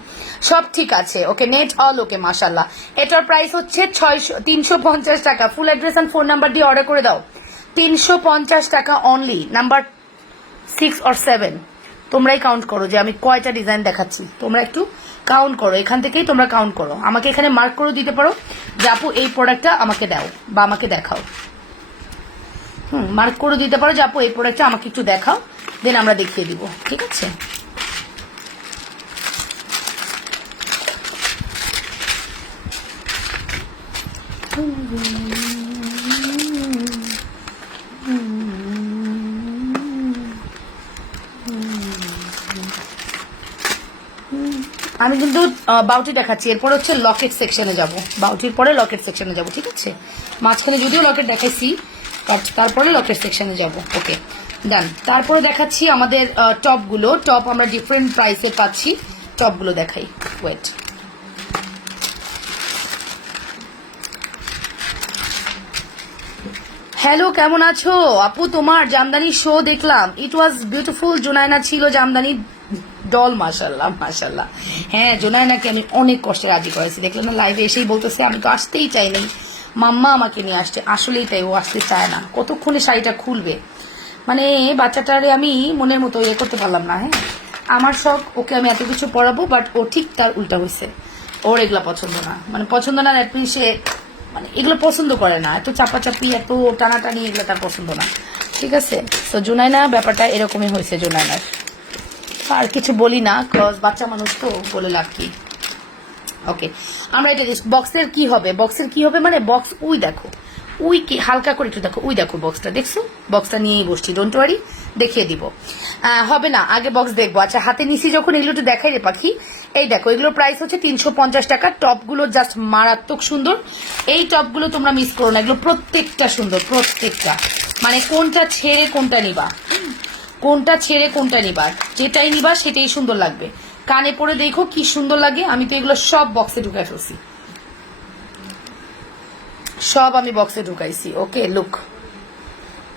সব ঠিক আছে। ওকে, নেট অল ওকে, মাশাল্লাহ। এটার প্রাইস হচ্ছে 350 টাকা। Full address and phone number দিয়ে অর্ডার করে দাও। 350 টাকা অনলি। নাম্বার 6 or 7, তোমরাই কাউন্ট করো যে আমি কয়টা ডিজাইন দেখাচ্ছি, তোমরা একটু কাউন্ট করো, এখান থেকেই তোমরা কাউন্ট করো। আমাকে এখানে মার্ক করে দিতে পারো যে আপু এই প্রোডাক্টটা আমাকে দাও বা আমাকে দেখাও। মার্ক করে দিতে পারো যে আপু এই প্রোডাক্টটা আমাকে একটু দেখাও, দেন আমরা দেখিয়ে দিব, ঠিক আছে? আমি কিন্তু বাউটি দেখাচ্ছি, এরপর হচ্ছে লকেট সেকশনে যাব, বাউটির পরে লকেট সেকশনে যাব, ঠিক আছে? মাঝখানে যদিও লকেট দেখাইছি, তারপরে লকেট সেকশনে যাব। ওকে ডান। তারপরে দেখাচ্ছি আমাদের টপগুলো। টপ আমরা ডিফারেন্ট প্রাইসে পাচ্ছি, টপগুলো দেখাই, ওয়েট। হ্যালো, কেমন আছো আপু? তোমার জামদানি শো দেখলাম, ইট ওয়াজ বিউটিফুল। জুনায়না ছিল জামদানি ডল, মাশাল্লাহ মাশাল্লাহ। হ্যাঁ, জুনায়নাকে আমি অনেক কষ্টে রাজি করেছি, দেখলাম না লাইভে এসেই বলতেছে আমি তো আসতেই চাইনি, মাম্মা আমাকে নিয়ে আসছে। আসলেই তাই, ও আসতে চায় না, কতক্ষণে শাড়িটা খুলবে, মানে বাচ্চাটারে আমি মনের মতো ইয়ে করতে পারলাম না। হ্যাঁ, আমার শখ ওকে আমি এত কিছু পড়াবো, বাট ও ঠিক তার উল্টা হয়েছে, ওর এগুলা পছন্দ না, মানে পছন্দ না, অ্যাট মিনস সে মানে এগুলো পছন্দ করে না, এত চাপাচাপি এত টানাটানি এগুলো তার পছন্দ না, ঠিক আছে? তো জুনায়না ব্যাপারটা এরকমই হয়েছে জুনায়নার। আর কিছু বলি না, কজ বাচ্চা মানুষ তো বলে লাভ কি। ওকে, আমরা এটা বক্সের কি হবে, বক্সের কি হবে মানে বক্স, উই দেখো, উই কি হালকা করে একটু দেখো, উই দেখো বক্সটা, দেখছো? বক্সটা নিয়েই বসছি, ডোন্ট ওয়ারি, দেখিয়ে দিব। হবে না, আগে বক্স দেখবো। আচ্ছা, হাতে নিছি যখন, এগুলো একটু দেখাই রে পাখি। এই দেখো, এগুলো প্রাইস হচ্ছে 350 টাকা। টপগুলো জাস্ট মারাত্মক সুন্দর, এই টপগুলো তোমরা মিস করো না, এগুলো প্রত্যেকটা সুন্দর, প্রত্যেকটা, মানে কোনটা ছেড়ে কোনটা নিবা, কোনটা ছেড়ে কোনটা নিবা, যেটাই নিবা সেটাই সুন্দর লাগবে। কানে পরে দেখো কি সুন্দর লাগে। আমি তো এগুলো সব বক্সে ঢুকাই ফেলছি, সব আমি বক্সে ঢুকাইছি। ওকে, লুক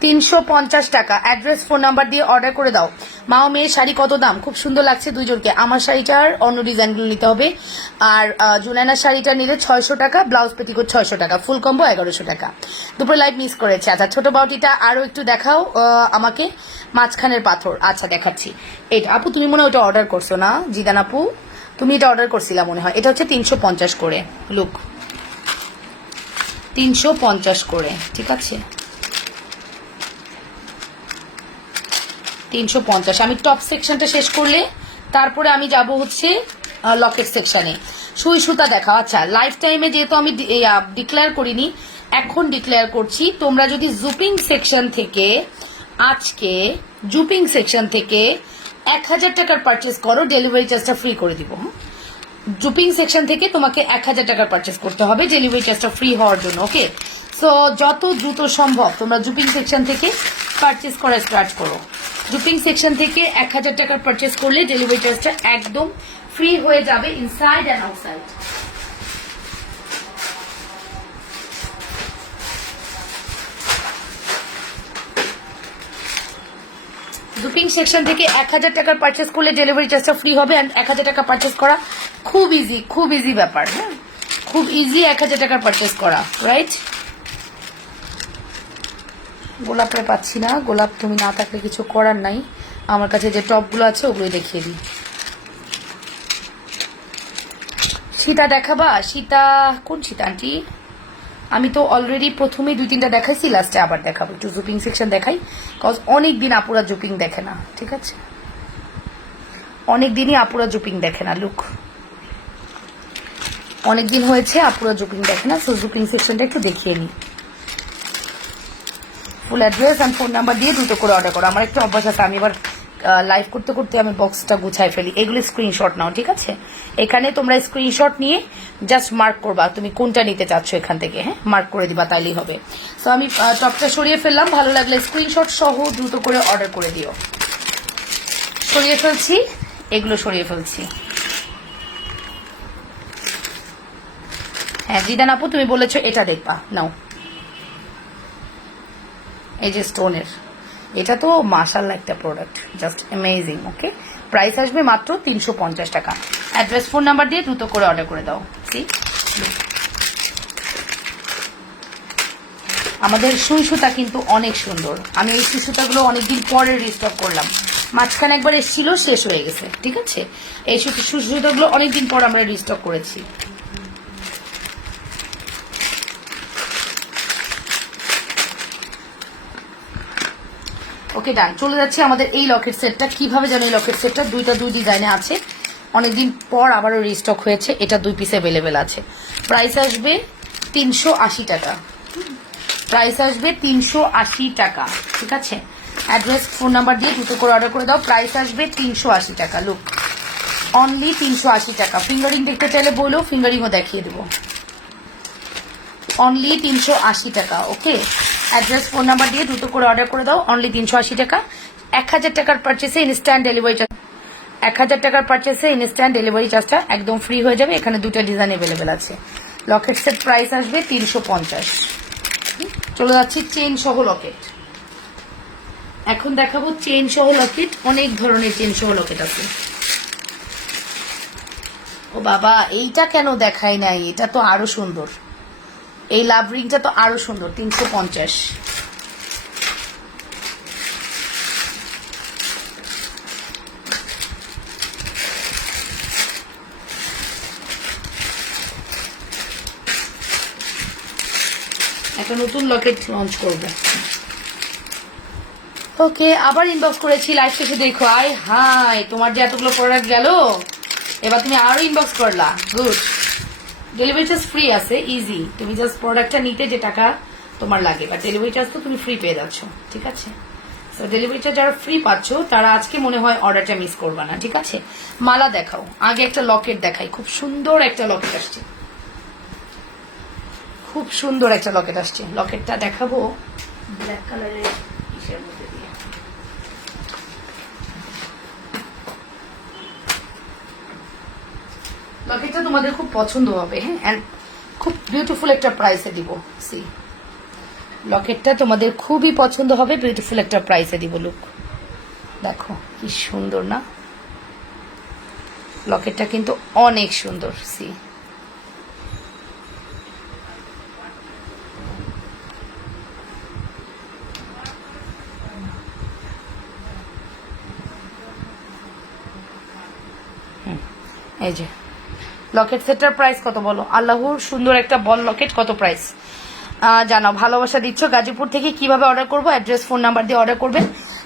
350 টাকা। অ্যাড্রেস ফোন নাম্বার দিয়ে অর্ডার করে দাও। মা ও মেয়ের শাড়ি কত দাম? খুব সুন্দর লাগছে দুইজনকে। আমার শাড়িটার অন্য ডিজাইনগুলো নিতে হবে, আর জুনায়নার শাড়িটা নিলে 600 টাকা, ব্লাউজ পেটিকোট 600 টাকা, ফুল কম্বো 1100 টাকা। দুপুরে লাইভ মিস করেছে। আচ্ছা, ছোট বাউটিটা আরো একটু দেখাও আমাকে, মাঝখানের পাথর। আচ্ছা দেখাচ্ছি, এটা আপু তুমি মনে হয় ওটা অর্ডার করছো না জিদান আপু? তুমি এটা অর্ডার করছিলা মনে হয়। এটা হচ্ছে 350 করে, লুক 350 করে, ঠিক আছে? 350। আমি টপ সেকশনটা শেষ করলে তারপরে আমি যাব হচ্ছে লকেট সেকশনে। সুই সুতা দেখাও। আচ্ছা, লাইফ টাইমে যেহেতু আমি ডিক্লেয়ার করিনি, এখন ডিক্লেয়ার করছি। তোমরা যদি জুপিং সেকশন থেকে আজকে জুপিং সেকশন থেকে 1000 টাকার পারচেস করো, ডেলিভারি চার্জটা ফ্রি করে দিব। জুপিং সেকশন থেকে তোমাকে 1000 টাকার পারচেস করতে হবে ডেলিভারি চার্জটা ফ্রি হওয়ার জন্য। ওকে, সো যত দ্রুত সম্ভব তোমরা জুপিং সেকশন থেকে পারচেস করা স্টার্ট করো। জুপিং সেকশন থেকে 1000 টাকার পারচেস করলে ডেলিভারি চার্জটা একদম ফ্রি হয়ে যাবে, ইনসাইড অ্যান্ড আউটসাইড। জুপিং সেকশন থেকে 1000 টাকার পারচেস করলে ডেলিভারি চার্জটা ফ্রি হবে। অ্যান্ড 1000 টাকা পারচেস করা খুব ইজি ব্যাপার। হ্যাঁ, খুব ইজি 1000 টাকার পারচেস করা, রাইট? গোলাপটা পাচ্ছি না, গোলাপ তুমি না থাকলে কিছু করার নাই। আমার কাছে যে টপগুলো আছে ওগুলোই দেখিয়ে দিই। সীতা দেখাবা? সীতা কোন সীতা আন্টি? আমি তো অলরেডি প্রথমেই 2-3টা দেখাইছি, লাস্টে আবার দেখাবো। একটু জুপিং সেকশন দেখাই, কজ অনেক দিন আপুরা জুপিং দেখে না, ঠিক আছে? অনেক দিনই আপুরা জুপিং দেখে না। লুক, অনেক দিন হয়েছে আপুরা জুপিং দেখে না, সো জুপিং সেকশনটা একটু দেখিয়ে নিই। ফুল অ্যাড্রেস অ্যান্ড ফোন নাম্বার দিয়ে দ্রুত করে অর্ডার করো। আমার একটু অভ্যাস আছে, আমি এবার লাইভ করতে করতে আমি বক্সটা গুছাই ফেলি। এগুলো স্ক্রিনশট নাও, ঠিক আছে? এখানে তোমরা স্ক্রিনশট নিয়ে জাস্ট মার্ক করবা তুমি কোনটা নিতে চাচ্ছ এখান থেকে। হ্যাঁ, মার্ক করে দিবা, তাইলেই হবে। সো আমি টপটা সরিয়ে ফেললাম। ভালো লাগলে স্ক্রিনশট সহ দ্রুত করে অর্ডার করে দিও। সরিয়ে ফেলছি, এগুলো সরিয়ে ফেলছি। হ্যাঁ জিদান আপু, তুমি বলেছো এটা দেখবা, নাও। এই যে স্টোনের, এটা তো মাশাআল্লাহ একটা প্রোডাক্ট, জাস্ট অ্যামেজিং। ওকে, প্রাইস আসবে মাত্র 350 টাকা। অ্যাড্রেস ফোন নাম্বার দিয়ে দ্রুত করে অর্ডার করে দাও। সি, আমাদের সুই সুতা কিন্তু অনেক সুন্দর। আমি এই সুই সুতাগুলো অনেকদিন পরে রিস্টক করলাম। মাঝখানে একবার এসেছিল, শেষ হয়ে গেছে, ঠিক আছে? এই সুই সুতাগুলো অনেকদিন পর আমরা রিস্টক করেছি। ওকে ডান, চলে যাচ্ছে আমাদের এই লকেট সেটটা। কিভাবে জানো এই লকেট সেটটা? দুই ডিজাইনে আছে, অনেকদিন পর আবারও রিস্টক হয়েছে। এটা 2 পিস অ্যাভেলেবেল আছে। প্রাইস আসবে 380 টাকা। প্রাইস আসবে 380 টাকা, ঠিক আছে? অ্যাড্রেস ফোন নাম্বার দিয়ে দ্রুত করে অর্ডার করে দাও। প্রাইস আসবে 380 টাকা। লুক, অনলি 380 টাকা। ফিঙ্গারিং দেখতে চাইলে বলো, ফিঙ্গারিংও দেখিয়ে দেবো। অনলি 380 টাকা। ওকে, অ্যাড্রেস ফোন নাম্বার দিয়ে দ্রুত করে অর্ডার করে দাও। অনলি 380 টাকা। 1000 টাকার পারচেসে ইনস্ট্যান্ট ডেলিভারি চার্জ, 1000 টাকার পারচেসে ইনস্ট্যান্ট ডেলিভারি চার্জটা একদম ফ্রি হয়ে যাবে। এখানে 2টা ডিজাইন অ্যাভেলেবেল আছে। লকেট সেট প্রাইস আসবে 350। চলে যাচ্ছি চেইন সহ লকেট। এখন দেখাবো চেইন সহ লকেট। অনেক ধরনের চেইন সহ লকেট আছে। ও বাবা, এইটা কেন দেখাই নাই? এটা তো আরো সুন্দর। এই লাভ রিংটা তো আরো সুন্দর। 350। একটা নতুন লকেট লঞ্চ করব। ওকে, আবার ইনবক্স করেছি, লাইভ শেষে দেখো। আয় হাই, তোমার যে এতগুলো প্রোডাক্ট গেল, এবার তুমি আরো ইনবক্স করলা। গুড। ডেলিভারি চার্জ ফ্রি আছে, ইজি। তুমি জাস্ট প্রোডাক্টটা নিতে যে টাকা তোমার লাগে, বা ডেলিভারি চার্জ তো তুমি ফ্রি পেয়ে যাচ্ছ, ঠিক আছে? তো ডেলিভারি চার্জ যারা ফ্রি পাচ্ছ তারা আজকে মনে হয় অর্ডারটা মিস করবা না, ঠিক আছে? মালা দেখাও। আগে একটা লকেট দেখাই। খুব সুন্দর একটা লকেট আসছে, খুব সুন্দর একটা লকেট আসছে। লকেটটা দেখাবো ব্ল্যাক কালারের ইসের মধ্যে দিয়ে। লকেটটা তোমাদের খুব পছন্দ হবে। হ্যাঁ, এন্ড খুব বিউটিফুল একটা প্রাইসে দিব। সি, লকেটটা তোমাদের খুবই পছন্দ হবে, বিউটিফুল একটা প্রাইসে দিব। লুক, দেখো কি সুন্দর না? লকেটটা কিন্তু অনেক সুন্দর। সি, এই যে লকেট সেটটার প্রাইস কত বলো? আল্লাহর সুন্দর একটা বল লকেট, কত প্রাইস জানাও। ভালোবাসা দিচ্ছ। গাজীপুর থেকে কিভাবে অর্ডার করবো? অ্যাড্রেস ফোন নাম্বার দিয়ে অর্ডার করবেন।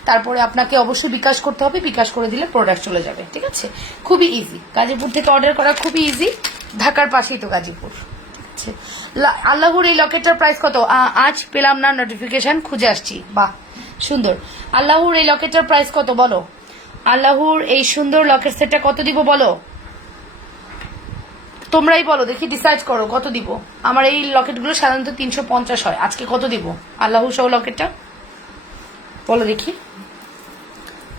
তারপরে আপনাকে অবশ্যই বিকাশ করতে হবে। বিকাশ করে দিলে প্রোডাক্ট চলে যাবে, ঠিক আছে? খুবই ইজি। গাজীপুর থেকে অর্ডার করা খুবই ইজি। ঢাকার পাশেই তো গাজীপুর, ঠিক আছে? আল্লাহর এই লকেটটার প্রাইস কত? আজ পেলাম না নোটিফিকেশন, খুঁজে আসছি। বাহ, সুন্দর। আল্লাহর এই লকেটটার প্রাইস কত বলো? আল্লাহর এই সুন্দর লকেট সেটটা কত দিব বলো? তোমরাই বলো, দেখি ডিসাইড করো কত দিব। আমার এই লকেটগুলো সাধারণত 350 হয়। আজকে কত দিব আল্লাহ সহ লকেটটা? বলো দেখি,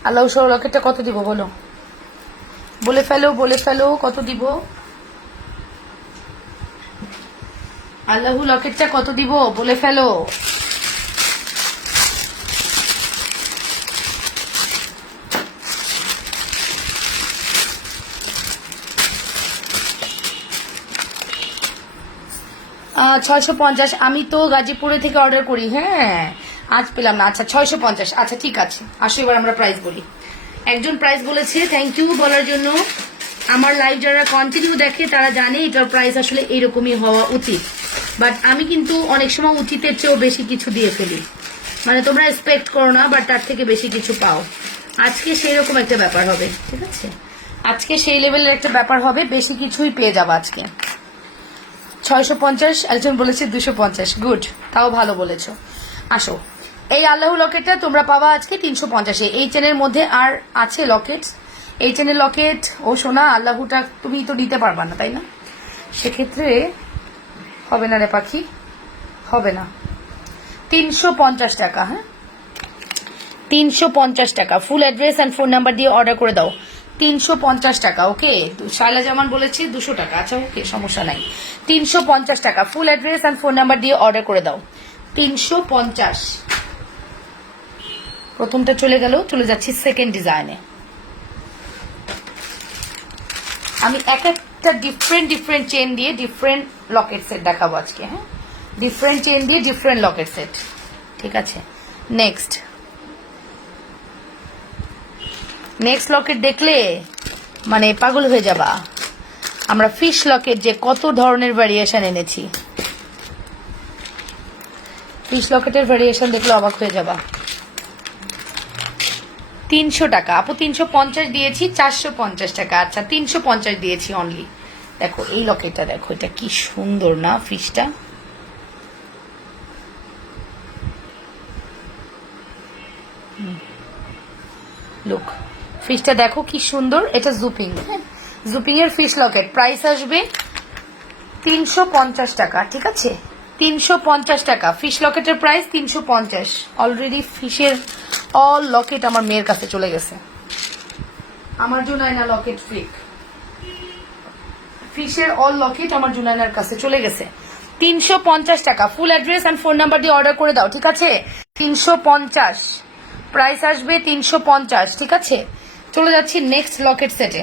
আল্লাহ সহ লকেটটা কত দিব বলো? বলে ফেলো, বলে ফেলো, কত দিব? আল্লাহ লকেটটা কত দিব বলে ফেলো। 650। আমি তো গাজীপুরে থেকে অর্ডার করি। হ্যাঁ, আজ পেলাম না। আচ্ছা 650। আচ্ছা ঠিক আছে, আসো এবার আমরা প্রাইস বলি। একজন প্রাইস বলেছে, থ্যাংক ইউ বলার জন্য। আমার লাইভ যারা কন্টিনিউ দেখে তারা জানে এটার প্রাইস আসলে এরকমই হওয়া উচিত, বাট আমি কিন্তু অনেক সময় উচিতের চেয়েও বেশি কিছু দিয়ে ফেলি। মানে তোমরা এক্সপেক্ট করো না, বাট তার থেকে বেশি কিছু পাও। আজকে সেই রকম একটা ব্যাপার হবে, ঠিক আছে? আজকে সেই লেভেলের একটা ব্যাপার হবে, বেশি কিছুই পেয়ে যাবো আজকে। 650, একজন বলেছে 250। গুড, তাও ভালো বলেছো। আসো, এই আল্লাহ লকেটটা তোমরা পাবা আজকে 350-এ। এই চেনের মধ্যে আর আছে লকেট, এই চেনের লকেট। ও সোনা, আল্লাহটা তুমি তো নিতে পারবা না, তাই না? সেক্ষেত্রে হবে না রে পাখি, হবে না। 350 টাকা। হ্যাঁ, 350 টাকা। Full address and phone number দিয়ে অর্ডার করে দাও। 350 টাকা। ওকে, শাইলা জামান বলেছে 200 টাকা। আচ্ছা ওকে, সমস্যা নাই। 350 টাকা। Full address and phone number দিয়ে অর্ডার করে দাও। 350। প্রথমটা চলে গেল, চলে যাচ্ছি সেকেন্ড ডিজাইনে। আমি এক একটা ডিফারেন্ট চেন দিয়ে ডিফারেন্ট লকেট সেট দেখাবো আজকে। হ্যাঁ, ডিফারেন্ট চেন দিয়ে ডিফারেন্ট লকেট সেট, ঠিক আছে? নেক্সট লকেট দেখলে মানে পাগল হয়ে যাবা। আমরা ফিশ লকেট যে কত ধরনের ভ্যারিয়েশন এনেছি, ফিশ লকেটের ভ্যারিয়েশন দেখলে অবাক হয়ে যাবা। 300 টাকা। আপু 350 দিয়েছি, 450 টাকা। আচ্ছা 350 দিয়েছি অনলি। দেখো এই লকেটটা, দেখো এটা কি সুন্দর না ফিশটা। লুক, ফিশটা দেখো কি সুন্দর। এটা জুপিং, হ্যাঁ, জুপিং এর ফিশ লকেট। প্রাইস আসবে 350 টাকা, ঠিক আছে? 350 টাকা। ফিশ লকেটের প্রাইস 350। অলরেডি ফিশের অল লকেট আমার মেয়ের কাছে চলে গেছে। আমার জুনাইনা লকেট ফ্রিক। ফিশের অল লকেট আমার জুনাইনার কাছে চলে গেছে। 350 টাকা। Full address and phone number দিয়ে অর্ডার করে দাও, ঠিক আছে? 350 প্রাইস আসবে। 350, ঠিক আছে? চলে যাচ্ছি নেক্সট লকেট সেটে।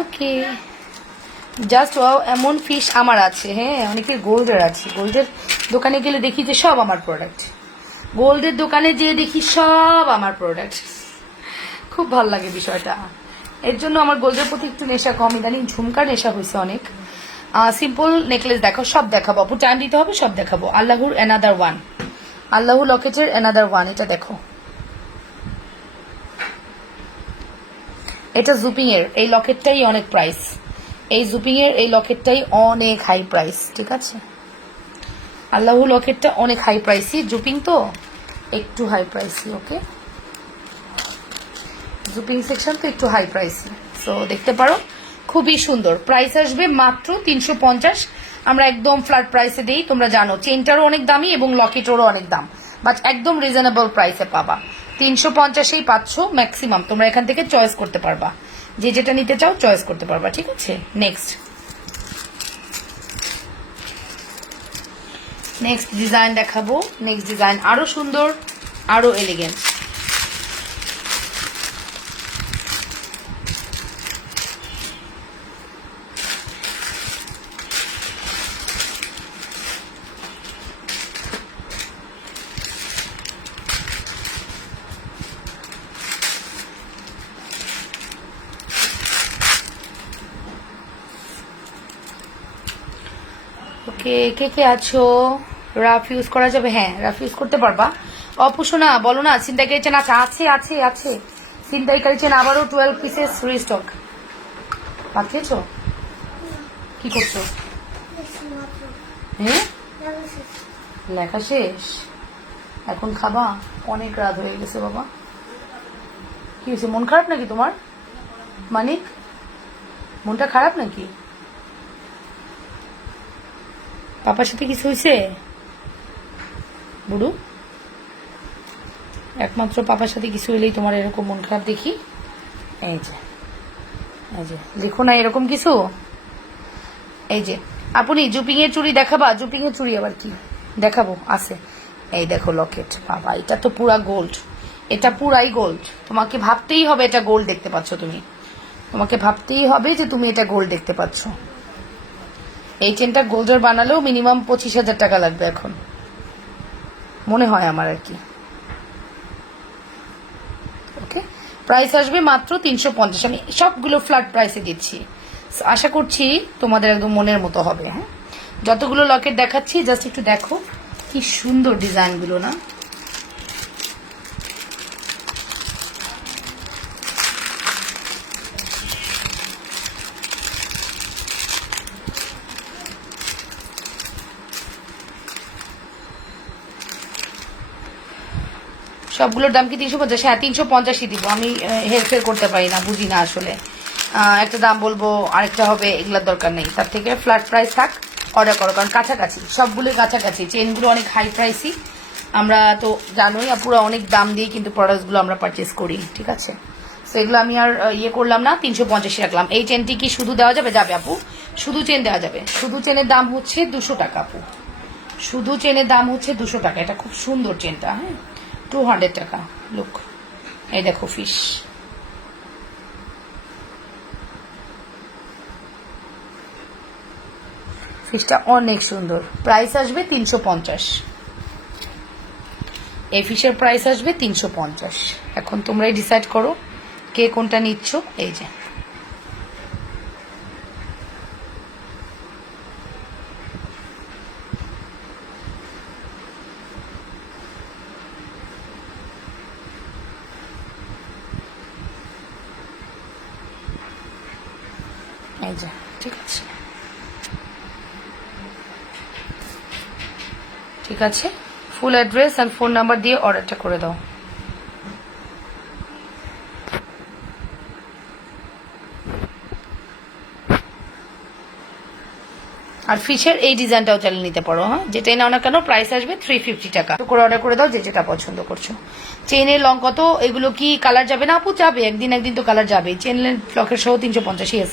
ওকে, জাস্ট ওয়াও, এমন ফিশ আমার আছে। হ্যাঁ, অনেকের গোল্ডের আছে। গোল্ডের দোকানে গেলে দেখি যে সব আমার প্রোডাক্ট। গোল্ডের দোকানে যেয়ে দেখি সব আমার প্রোডাক্ট। খুব ভাল লাগে বিষয়টা। এর জন্য আমার গোল্ডের প্রতি একটু নেশা কম। ইদানিং ঝুমকার নেশা হয়েছে অনেক। সিম্পল নেকলেস দেখো, সব দেখাবো আপু, টাইম দিতে হবে, সব দেখাবো। আল্লাহুর অ্যানাদার ওয়ান, আল্লাহু লকেটের অ্যানাদার ওয়ান। এটা দেখো, এটা জুপিং এর এই লকেটটাই অনেক প্রাইস। এই জুপিং এর এই লকেটটাই অনেক হাই প্রাইস, ঠিক আছে? আল্লাহু লকেটটা অনেক হাই প্রাইসি, জুপিং তো একটু হাই প্রাইসি। ওকে, জুপিং সেকশন তো একটু হাই প্রাইসি, সো দেখতে পারো। খুবই সুন্দর। প্রাইস আসবে মাত্র 350। আমরা একদম ফ্ল্যাট প্রাইসে দিই, তোমরা জানো চেনটারও অনেক দামি এবং লকেটেরও অনেক দাম, বাট একদম রিজনেবল প্রাইসে পাবা। 350-এই পাচ্ছ ম্যাক্সিমাম। তোমরা এখান থেকে চয়েস করতে পারবা, যে যেটা নিতে চাও চয়েস করতে পারবা, ঠিক আছে? নেক্সট ডিজাইন দেখাবো। নেক্সট ডিজাইন আরো সুন্দর, আরো এলিগেন্ট। ওকে, কে কে আছো? রাফ ইউজ করা যাবে? হ্যাঁ, রাফ ইউজ করতে পারবা। অপুষণা বলো না, ছিনতাইকারী চেন আছে? আছে। ছিনতাইকারী চেন আবারও 12 পিসেস রিস্টক। পাঠিয়েছো? কি করছো? হ্যাঁ, লেখা শেষ, এখন খাবা? অনেক রাত হয়ে গেছে বাবা। কি হয়েছে, মন খারাপ নাকি তোমার? মানিক, মনটা খারাপ নাকি? পাপার সাথে কিছু হয়েছে? বুড়ু, একমাত্র পাপার সাথে কিছু হলেই তোমার এরকম মন খারাপ দেখি। এই যে লিখো না এরকম কিছু। এই যে আপনি জুপিং এর চুড়ি দেখাবা? জুপিং এর চুড়ি আবার কি দেখাবো? আছে, এই দেখো লকেট। বাবা, এটা তো পুরা গোল্ড, এটা পুরাই গোল্ড। তোমাকে ভাবতেই হবে এটা গোল্ড দেখতে পাচ্ছ তুমি, তোমাকে ভাবতেই হবে যে তুমি এটা গোল্ড দেখতে পাচ্ছ। এই চেনটা গোল্ডের বানালেও মিনিমাম 25,000 টাকা লাগবে এখন, মনে হয় আমার আর কি। ওকে, প্রাইস আসবে মাত্র 350। আমি সবগুলো ফ্ল্যাট প্রাইসে দিচ্ছি, আশা করছি তোমাদের একদম মনের মতো হবে। হ্যাঁ, যতগুলো লকেট দেখাচ্ছি জাস্ট একটু দেখো কি সুন্দর ডিজাইনগুলো না। সবগুলোর দাম কি 350? হ্যাঁ 350ই দিব আমি, হেরফের করতে পারি না, বুঝি না আসলে। একটা দাম বলবো আরেকটা হবে, এগুলোর দরকার নেই। তার থেকে ফ্ল্যাট প্রাইস থাক, অর্ডার করো, কারণ কাছাকাছি সবগুলোই কাছাকাছি। চেনগুলো অনেক হাই প্রাইসই, আমরা তো জানোই পুরো অনেক দাম দিয়ে কিন্তু প্রোডাক্টসগুলো আমরা পারচেস করি, ঠিক আছে। তো এগুলো আমি আর ইয়ে করলাম না, 350 রাখলাম। এই চেনটি কি শুধু দেওয়া যাবে? যাবে আপু, শুধু চেন দেওয়া যাবে। শুধু চেনের দাম হচ্ছে 200 টাকা আপু, শুধু চেনের দাম হচ্ছে 200 টাকা। এটা খুব সুন্দর চেনটা, হ্যাঁ 200 টাকা। লুক, এই দেখো ফিশ, ফিশটা অনেক সুন্দর। প্রাইস আসবে 350, এই ফিশের প্রাইস আসবে 350। এখন তোমরাই ডিসাইড করো কে কোনটা নিচ্ছ। এই যে এই যে, ঠিক আছে, ঠিক আছে। Full address and phone number দিয়ে অর্ডারটা করে দাও। আর ফিশের এই ডিজাইনটাও চালিয়ে নিতে পারো, হ্যাঁ যেটাই নাও না কেন প্রাইস আসবে 350 টাকা করে। অর্ডার করে দাও যে যেটা পছন্দ করছো। চেনের লং কত? এগুলো কি কালার যাবে না আপু? যাবে, একদিন তো কালার যাবে। চেন লকের সহ 350, ইয়েস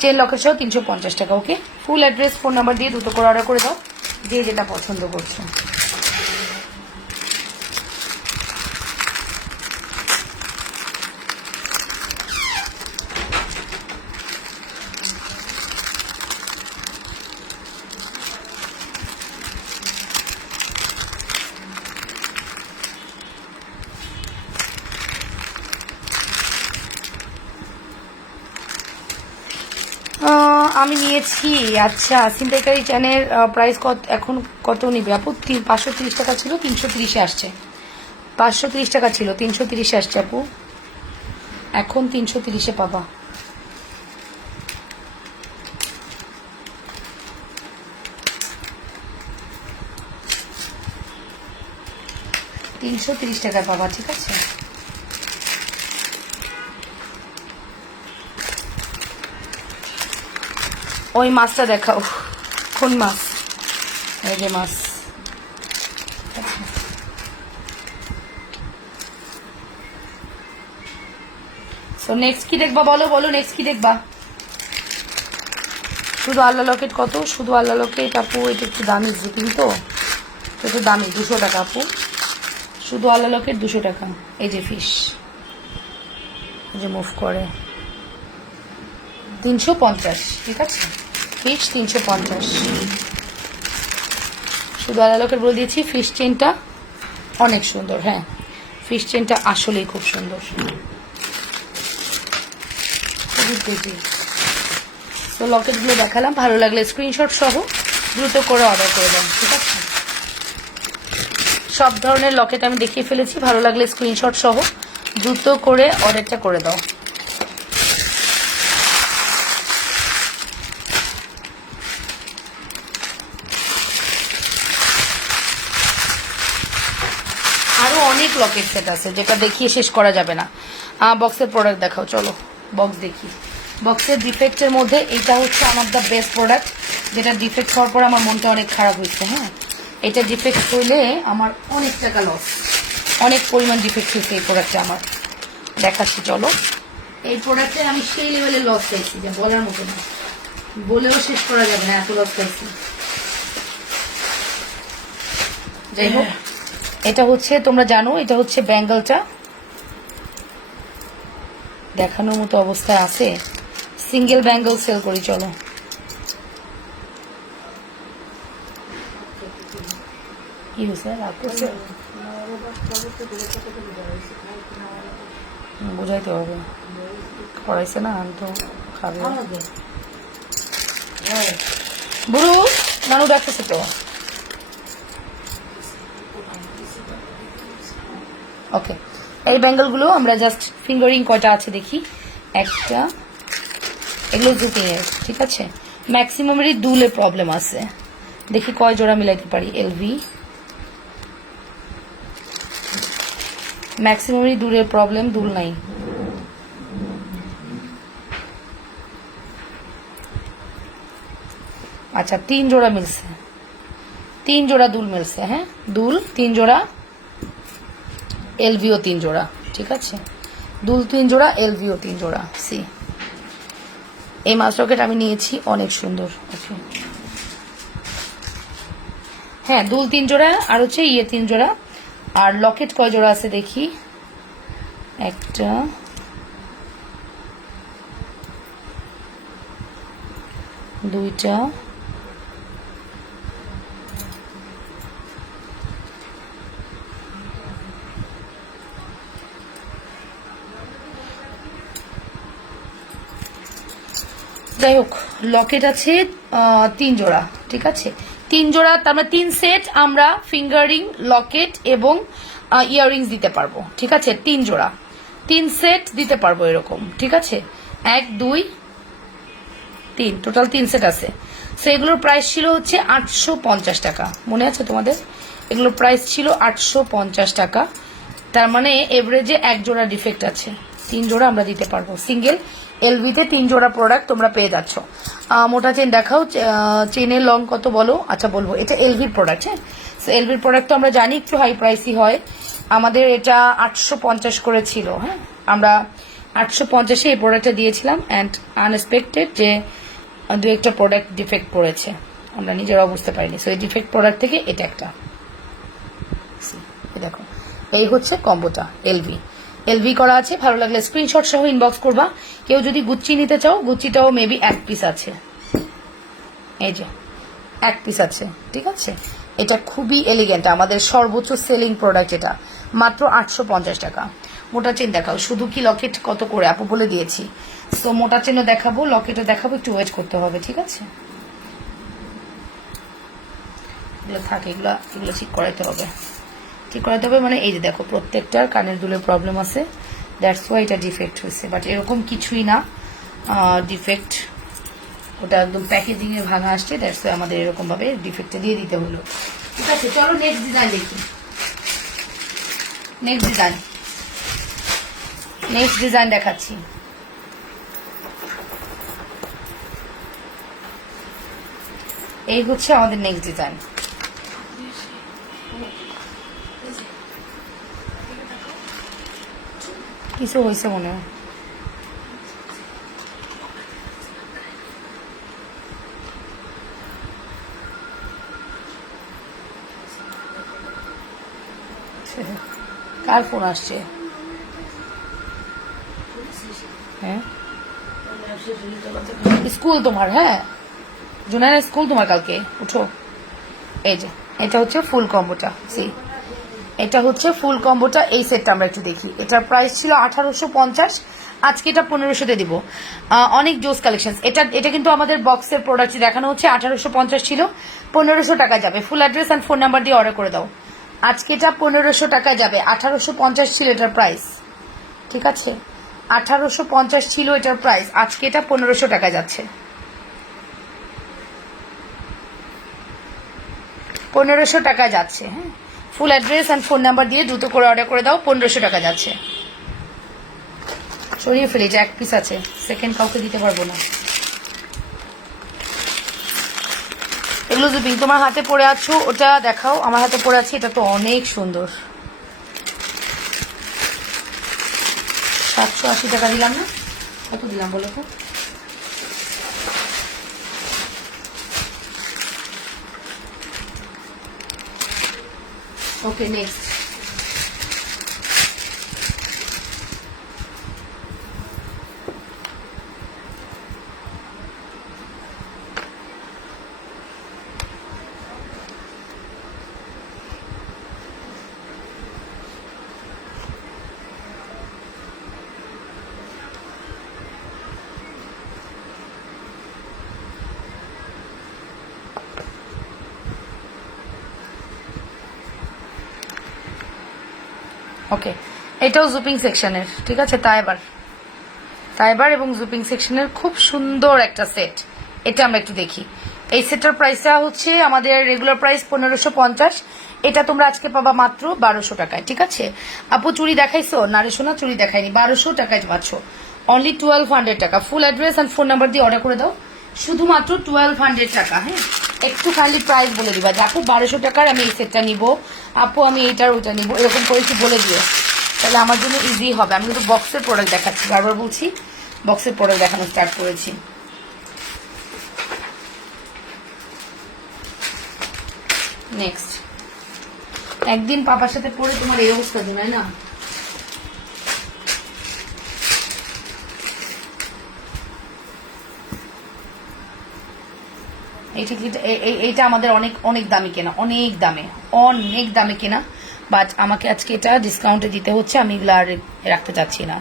চেন লকের সহ 350 টাকা। Okay, full address phone number দিয়ে দ্রুত করে অর্ডার করে দাও যে যেটা পছন্দ করছো। আমি নিয়েছি। আচ্ছা, ছিনতাইকারী চ্যানের প্রাইস কত এখন? কত নিবে আপু? 530 টাকা ছিল, 330-এ আসছে। 530 টাকা ছিল, 330-এ আসছে আপু, এখন 330-এ পাবা। $330 টাকায় পাবা, ঠিক আছে। ওই মাছটা দেখাও, কোন মাছ? এই যে মাছ। সো নেক্সট কি দেখবা? বলো বলো, নেক্সট কি দেখবা? শুধু আল্লাহ লকেট কত? শুধু আল্লাহ লকেট আপু, এটা একটু দামি জিনিস তো, একটু দামি, 200 টাকা আপু। শুধু আল্লাহ লকেট 200 টাকা। এই যে ফিশ, এই যে মুভ করে 350, ঠিক আছে। ফিশ 350, শুধু আল্লাহ লকেট বলে দিয়েছি। ফিশ চেনটা অনেক সুন্দর, হ্যাঁ ফিশ চেনটা আসলেই খুব সুন্দর, খুবই প্রিটি। তো লকেটগুলো দেখালাম, ভালো লাগলে স্ক্রিনশট সহ দ্রুত করে অর্ডার করে দেন, ঠিক আছে। সব ধরনের লকেট আমি দেখিয়ে ফেলেছি, ভালো লাগলে স্ক্রিনশট সহ দ্রুত করে অর্ডারটা করে দাও। আরো অনেক লকেট সেট আছে যেটা দেখিয়ে শেষ করা যাবে না। বক্সের প্রোডাক্ট দেখাও, চলো বক্স দেখি। বক্সের ডিফেক্টের মধ্যে এটা হচ্ছে আমার দ্য বেস্ট প্রোডাক্ট, যেটা ডিফেক্ট হওয়ার পর আমার মনটা অনেক খারাপ হয়েছে। হ্যাঁ, এটা ডিফেক্ট করলে আমার অনেক টাকা লস, অনেক পরিমাণ ডিফেক্ট হয়েছে এই প্রোডাক্টটা আমার। দেখাচ্ছি চলো। এই প্রোডাক্টে আমি সেই লেভেলে লস খাইছি যে বলার মতো না, বলেও শেষ করা যাবে না, এত লস খাইছি। যাই হোক, এটা হচ্ছে তোমরা জানো, এটা হচ্ছে ব্যাঙ্গলটা দেখানোর মতো অবস্থায় আছে। সিঙ্গেল ব্যাঙ্গল সেল করি চলো। কি হয়েছে বুঝাইতে হবে, করাইছে না তো খাবে। বুড়ু নানু ডাকতেছে তো। ওকে, এই ব্যাঙ্গলগুলো আমরা জাস্ট ফিঙ্গারিং কয়টা আছে দেখি। একটা, এগুলো জুকিং এর, ঠিক আছে। ম্যাক্সিমামেরই দুলে প্রবলেম আছে, দেখি কয় জোড়া মিলাইতে পারি। এলভি ম্যাক্সিমামেরই দুলের প্রবলেম, দুল নাই। আচ্ছা 3 জোড়া মিলছে, 3 জোড়া দুল মিলছে। হ্যাঁ দুল 3 জোড়া, এলভিও 3 জোড়া, ঠিক আছে। দুল 3 জোড়া, এলভিও 3 জোড়া। সি এই মাছ রকেট আমি নিয়েছি, অনেক সুন্দর। ওকে হ্যাঁ, দুল 3 জোড়া আর হচ্ছে 3 জোড়া। আর লকেট কয় জোড়া আছে দেখি। একটা, দুইটা, যাই হোক লকেট আছে 3 জোড়া, ঠিক আছে। 3 জোড়া, তার মানে 3 সেট আমরা ফিঙ্গারিং, লকেট এবং ইয়াররিংস দিতে পারবো, ঠিক আছে। 3 জোড়া, 3 সেট দিতে পারবো এরকম, ঠিক আছে। 1 2 3, টোটাল 3 সেট আছে। সো এগুলোর প্রাইস ছিল হচ্ছে 850 টাকা, মনে আছে তোমাদের? এগুলোর প্রাইস ছিল 850 টাকা। তার মানে এভারেজে 1 জোড়া ডিফেক্ট আছে, 3 জোড়া আমরা দিতে পারবো। সিঙ্গেল এলভিতে 3 জোড়া প্রোডাক্ট তোমরা পেয়ে যাচ্ছ। মোটা চেন দেখাও, চেনের লং কত বলো? আচ্ছা বলবো, এটা এলভির প্রোডাক্ট। হ্যাঁ, এলভির প্রোডাক্ট তো আমরা জানি একটু হাই প্রাইসই হয়। আমাদের এটা 850 করে ছিল। হ্যাঁ, আমরা 850-এ এই প্রোডাক্টটা দিয়েছিলাম। অ্যান্ড আনএক্সপেক্টেড যে 2-একটা প্রোডাক্ট ডিফেক্ট পড়েছে, আমরা নিজেরাও বুঝতে পারিনি। সো এই ডিফেক্ট প্রোডাক্ট থেকে এটা একটা, দেখো এই হচ্ছে কম্বোটা। এলভি এলভি করা আছে, ভালো লাগলে স্ক্রিনশট সহ ইনবক্স করবা। কেউ যদি গুচ্ছি নিতে চাও, গুচ্ছিটাও মেবি 1 পিস আছে, এই যে 1 পিস আছে, ঠিক আছে। এটা খুবই এলিগেন্ট, আমাদের সর্বোচ্চ সেলিং প্রোডাক্ট এটা, মাত্র 850 টাকা। মোটা চেন দেখাও, শুধু কি লকেট কত করে আপু বলে দিয়েছি। সো মোটা চেনও দেখাবো, লকেটও দেখাবো, একটু ওয়েট করতে হবে, ঠিক আছে। এগুলো থাকে, এগুলো ঠিক করাইতে হবে, ঠিক করাতে হবে। মানে এই যে দেখো প্রত্যেকটার কানের দুলের প্রবলেম আছে, দ্যাটস ওয়াই এটা ডিফেক্ট হয়েছে। বাট এরকম কিছুই না ডিফেক্ট, ওটা একদম প্যাকেজিং এ ভাঙা আসছে, দ্যাটস ওয়াই আমাদের এরকম ভাবে ডিফেক্টটা দিয়ে দিতে হলো, ঠিক আছে। চলো নেক্সট ডিজাইন দেখি। নেক্সট ডিজাইন দেখাচ্ছি। এই হচ্ছে আমাদের নেক্সট ডিজাইন। কিছু হয়েছে মনে হয়, কার ফোন আসছে? হ্যাঁ স্কুল তোমার? হ্যাঁ জুনাইরা স্কুল তোমার কালকে, উঠো। এই যে এটা হচ্ছে ফুল কম্বোটা। সি এটা হচ্ছে ফুল কম্বোটা। এই সেটটা আমরা একটু দেখি। এটার প্রাইস ছিল 1850, আজকে এটা 1500-তে দিব। অনেক জোস কালেকশন। এটা কিন্তু আমাদের বক্সের প্রোডাক্ট দেখানো হচ্ছে। 1850 ছিল, 1500 টাকা যাবে। ফুল অ্যাড্রেস অ্যান্ড ফোন নাম্বার দিয়ে অর্ডার করে দাও। আজকে এটা 1500 টাকা যাবে। 1850 ছিল এটার প্রাইস, ঠিক আছে। 1850 ছিল এটার প্রাইস, আজকে এটা 1500 টাকা যাচ্ছে। 1500 টাকা যাচ্ছে। হ্যাঁ, ফুল অ্যাড্রেস অ্যান্ড ফোন নাম্বার দিয়ে দ্রুত করে অর্ডার করে দাও। 1500 টাকা যাচ্ছে। সরিয়ে ফেলি, যে 1 পিস আছে, সেকেন্ড কাউকে দিতে পারবো না। এগুলো জুপিং। তোমার হাতে পরে আছো ওটা দেখাও। আমার হাতে পরে আছে, এটা তো অনেক সুন্দর। 780 টাকা দিলাম না? কত দিলাম বলো তো? ওকে, নেক্সট। ওকে, এটাও জুপিং সেকশনের, ঠিক আছে। তাইবার এবং জুপিং সেকশনের খুব সুন্দর একটা সেট। এটা আমরা একটু দেখি। এই সেটটার প্রাইসটা হচ্ছে আমাদের রেগুলার প্রাইস 1550। এটা তোমরা আজকে পাবা মাত্র 1200 টাকায়, ঠিক আছে। আপু চুড়ি দেখাইছো? না রে সোনা, চুড়ি দেখাইনি। 1200 টাকায় পাচ্ছ, অনলি 1200 টাকা। Full address and phone number দিয়ে অর্ডার করে দাও, শুধুমাত্র 1200 টাকা। হ্যাঁ, একটু খালি প্রাইস বলে দিবা যে আপু 1200 টাকার আমি এই সেটটা নিব, আপু আমি এইটার ওইটা নিব, এরকম করে একটু বলে দিও, তাহলে আমার জন্য ইজি হবে। আমি কিন্তু বক্সের প্রোডাক্ট দেখাচ্ছি, বারবার বলছি বক্সের প্রোডাক্ট দেখানো স্টার্ট করেছি। নেক্সট, একদিন পাপার সাথে পরে তোমার এই অবস্থা জানাই না। এইটা আমাদের অনেক অনেক দামি কেনা, অনেক দামে কেনা, বাট আমাকে আজকে এটা ডিসকাউন্টে দিতে হচ্ছে, আমি এগুলো আর রাখতে চাচ্ছি না।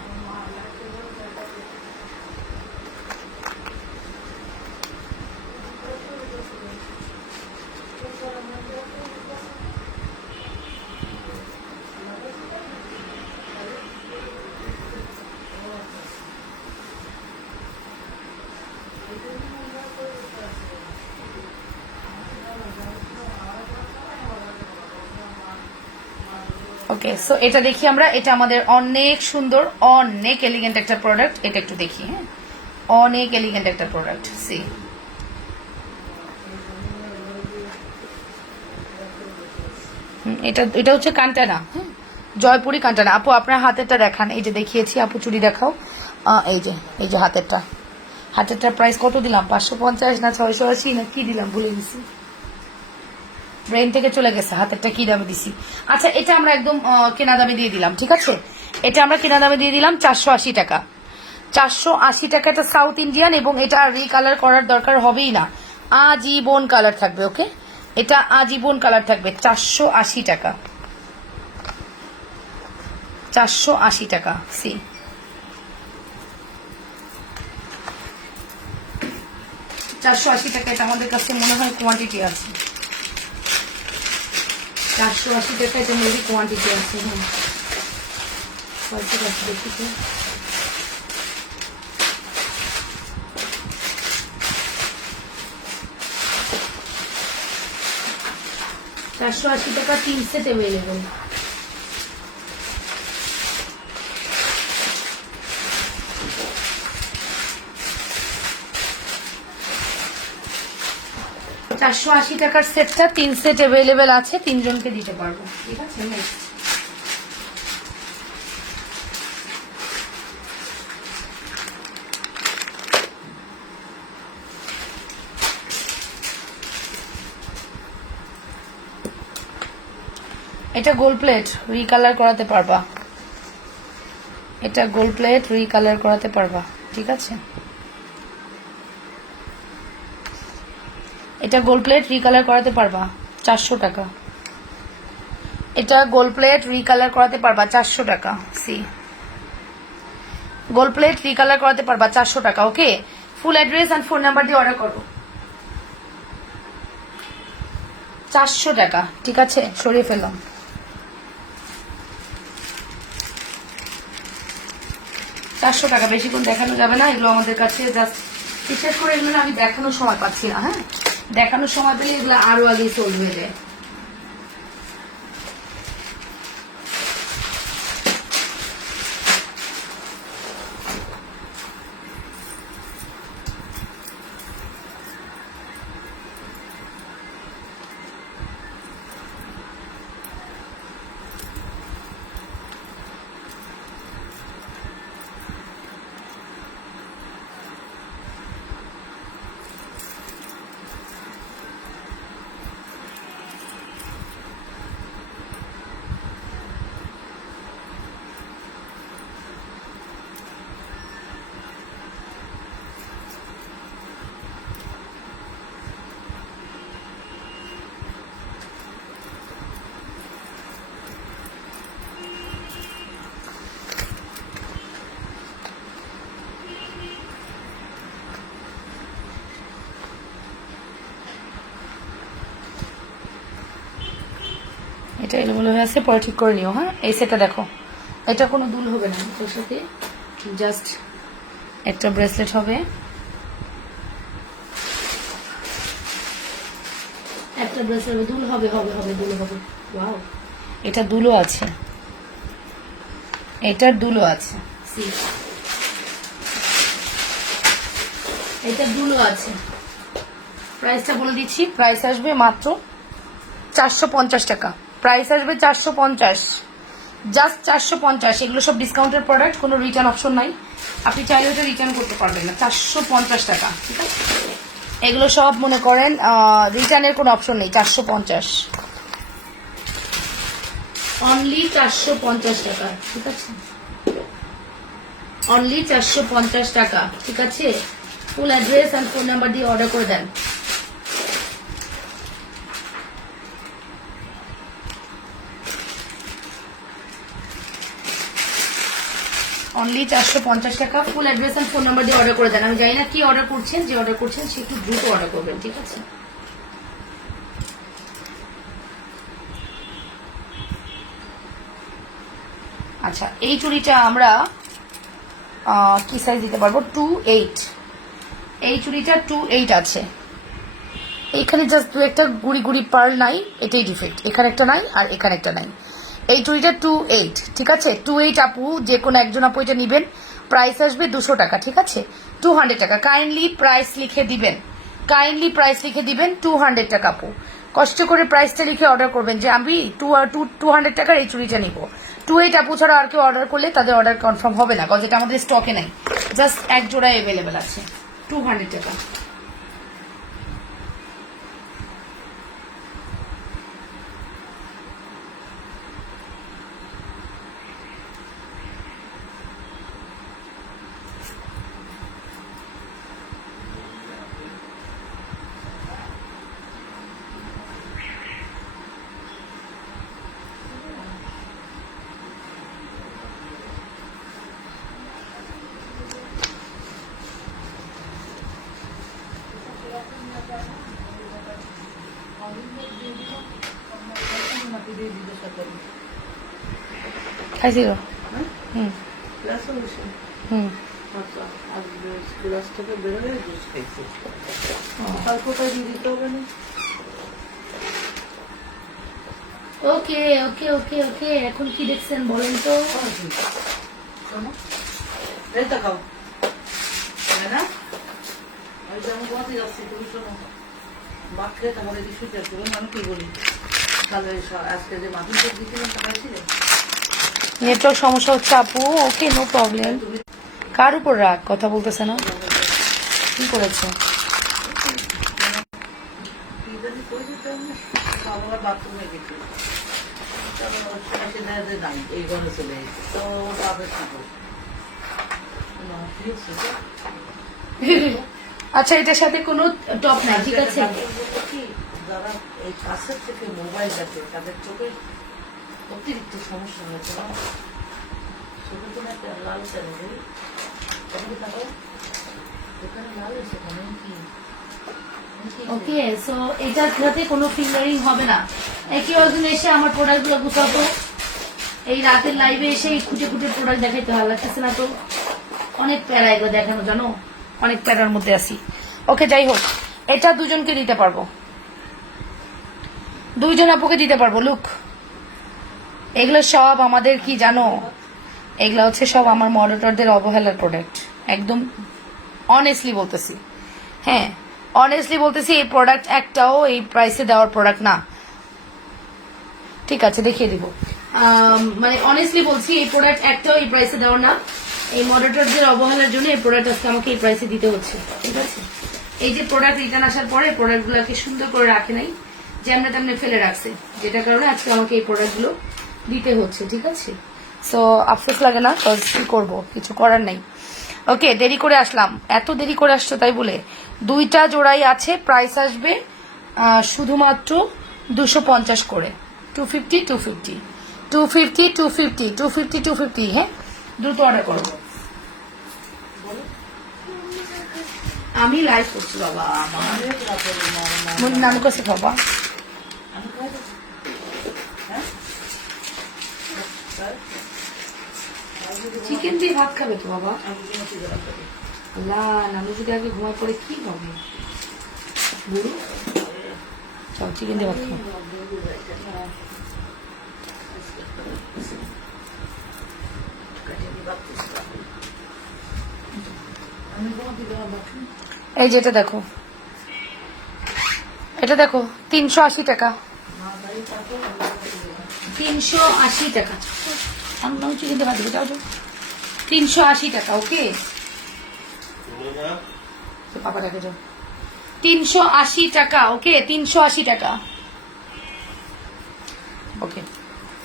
ওকে, সো এটা দেখি আমরা। এটা আমাদের অনেক সুন্দর, অনেক এলিগেন্ট একটা প্রোডাক্ট। এটা একটু দেখি। হ্যাঁ, অনেক এলিগেন্ট একটা প্রোডাক্ট। সি, এটা হচ্ছে কান্টানা। হ্যাঁ, জয়পুরি কান্টানা। আপু আপনার হাতেরটা দেখান। এই যে দেখিয়েছি, আপু চুড়ি দেখাও। এই যে হাতেরটার প্রাইস কত দিলাম? 550 না 680 না কি দিলাম ভুলে গেছি, ব্রেন থেকে চলে গেছে। হাতেরটা কি দামে দিছি? আচ্ছা, এটা আমরা একদম কেনা দামে দিয়ে দিলাম, ঠিক আছে। এটা আমরা কেনা দামে দিয়ে দিলাম 480 টাকা। 480 টাকা। এটা সাউথ ইন্ডিয়ান এবং এটা রিকালার করার দরকার হবেই না, আজীবন কালার থাকবে। ওকে, এটা আজীবন কালার থাকবে। 480 টাকা, 480 টাকা। সি, 480 টাকা। এটা আমাদের কাছে মনে হয় কোয়ান্টিটি আছে। 480 টাকা এটা মেবি কোয়ান্টিটি আছে। হ্যাঁ, কয়টা আছে দেখি তো। 480 টাকা 3 সেট অ্যাভেলেবল। টাকার সেটটা 3 সেট অ্যাভেলেবেল আছে, 3 জনকে দিতে পারবো, ঠিক আছে। নেক্সট, এটা গোল্ড প্লেট রিকালার করাতে পারবা, এটা গোল্ড প্লেট রিকালার করাতে পারবা, ঠিক আছে। এটা গোল্ড প্লেট রিকালার করাতে পারবা 400 টাকা। এটা গোল্ড প্লেট রিকালার করাতে পারবা 400 টাকা। সি, গোল্ড প্লেট রিকালার করাতে পারবা 400 টাকা। Okay, full address and phone number দিয়ে অর্ডার করো। 400 টাকা, ঠিক আছে। সরিয়ে ফেললাম। টাকা, বেশিক্ষণ দেখানো যাবে না, এগুলো আমাদের কাছে জাস্ট বিশেষ করে এগুলো আমি দেখানোর সময় পাচ্ছি না। হ্যাঁ, দেখানোর সময় পেলে এগুলো আরো আগে সোল্ড হয়ে যায়। এটা এলোমেলো হয়ে আছে, পরে ঠিক করে নিও। হ্যাঁ, এই সেটটা দেখো, এটা কোনো দুল হবে না, তোর সাথে জাস্ট একটা ব্রেসলেট হবে, একটা ব্রেসলেট হবে, দুল হবে হবে হবে দুল হবে। ওয়াও, এটা দুলও আছে, এটার দুলও আছে, এটা দুলও আছে। প্রাইসটা বলে দিচ্ছি, প্রাইস আসবে মাত্র 450 টাকা। প্রাইস আসবে 450, জাস্ট 450। এগুলো সব ডিসকাউন্টের প্রোডাক্ট, কোনো রিটার্ন অপশন নাই, আপনি চাইলে ওটা রিটার্ন করতে পারবেন না। 450 টাকা, ঠিক আছে? এগুলো সব মনে করেন রিটার্নের কোনো অপশন নেই। 450, অনলি 450 টাকা, ঠিক আছে? অনলি 450 টাকা, ঠিক আছে? Full address and phone number দিয়ে অর্ডার করে দেন। অনলি 450 টাকা, full address and phone number দিয়ে অর্ডার করে দেন। আমি জানি না কি অর্ডার করছেন, যে অর্ডার করছেন সে একটু দ্রুত অর্ডার করবেন, ঠিক আছে? আচ্ছা, এই চুড়িটা আমরা কি সাইজ দিতে পারবো? 28। এই চুড়িটা 28 আছে। এইখানে জাস্ট দু একটা গুড়ি গুড়ি পার্ল নাই, এটাই ডিফেক্ট। এখানে একটা নাই আর এখানে একটা নাই। এই চুড়িটা 28, ঠিক আছে? 28 আপু, যে কোনো একজন আপু এটা নিবেন। প্রাইস আসবে 200 টাকা, ঠিক আছে? 200 টাকা। কাইন্ডলি প্রাইস লিখে দিবেন, কাইন্ডলি প্রাইস লিখে দিবেন 200 টাকা আপু। কষ্ট করে প্রাইসটা লিখে অর্ডার করবেন যে আমি 200 টাকার এই চুড়িটা নিব। 28 আপু ছাড়া আর কেউ অর্ডার করলে তাদের অর্ডার কনফার্ম হবে না, কারণ এটা আমাদের স্টকে নাই, জাস্ট এক জোড়া অ্যাভেলেবেল আছে। 200 টাকা। খাইছি গো। হুম হুম। ওকে ওকে ওকে ওকে, এখন কি দেখছেন বলেন তো? খাও না, আমি যেমন বলতে যাচ্ছি তুমি শোনো, ভাত খেয়ে তাহলে কি শুতে তুমি আমি কি বলি, তাহলে আজকে যে মাথুর দিয়েছিলেন তা পাইছিলে? নেটওয়ার্ক সমস্যা হচ্ছে আপু। ওকে, নো প্রবলেম। কার উপর রাগ, কথা বলতেছে না? কি করেছে? বাথরুমে গেছি, এই ঘরে চলে এসেছি, তো বাপের আচ্ছা, এটার সাথে কোনো টপ নাই, ঠিক আছে? যারা এই কাছের থেকে মোবাইল দেখে তাদের চোখের অতিরিক্ত সমস্যা হয়েছে না, চোখে কোনো একটা লাল কেন এখানে লাল হয়েছে কি? ওকে, সো এটার সাথে কোনো ফিঙ্গারিং হবে না। একই একজন এসে আমার প্রোডাক্টগুলো গুছাতো, এই রাতের লাইভে এসে খুঁটে খুঁটে প্রোডাক্ট দেখাইতে ভালো লাগতেছে না তো? অনেক প্যারা এগুলো দেখানো, জানো, অনেক প্যারার মধ্যে আছি। ওকে, যাই হোক, এটা দুজনকে দিতে পারবো, দুইজন আপুকে দিতে পারবো। লুক, এগুলো সব আমাদের কি জানো, এগুলো হচ্ছে সব আমার মডারেটরদের অবহেলার প্রোডাক্ট, একদম অনেস্টলি বলতেছি। হ্যাঁ, অনেস্টলি বলতেছি, এই প্রোডাক্ট একটাও এই প্রাইসে দেওয়ার প্রোডাক্ট না, ঠিক আছে? দেখিয়ে দিব, মানে অনেস্টলি বলছি, এই প্রোডাক্ট একটাও এই প্রাইসে দেওয়ার না। এই মডারেটরদের অবহেলার জন্য এই প্রোডাক্ট আজকে আমাকে এই প্রাইসে দিতে হচ্ছে, ঠিক আছে? এই যে প্রোডাক্ট রিটার্ন আসার পরে প্রোডাক্টগুলোকে সুন্দর করে রাখে নাই, যেমনি তেমনি ফেলে রাখছে, যেটার কারণে আজকে আমাকে এই প্রোডাক্টগুলো দিতে হচ্ছে, ঠিক আছে? সো আফসোস লাগে না, কি করবো, কিছু করার নাই। ওকে, দেরি করে আসলাম, এত দেরি করে আসছো তাই বলে। দুইটা জোড়াই আছে, প্রাইস আসবে শুধুমাত্র 250 করে, 250 250 250 250 250 250। হ্যাঁ, দ্রুত অর্ডার করো। আমি লাইভ করছি বাবা, আমার নাম কাছে বাবা। চিকেন দিয়ে ভাত খাবে তো বাবা? আমি কোনো চিকেন খাবো। না নানু যদি আগে ঘুমায় পড়ে কি হবে বুড়ো? চল চিকেন দিয়ে ভাত খাবো। আমি তোমাকে দেওয়া বাকি এই যে এটা দেখো, এটা দেখো 380 টাকা, 380 টাকা। আমি নাও চিকেন দিয়ে ভাত দেবো, যাও যাও। 380 টাকা, ওকে পাপা রেখে যাও। 380 টাকা, ওকে 380 টাকা, ওকে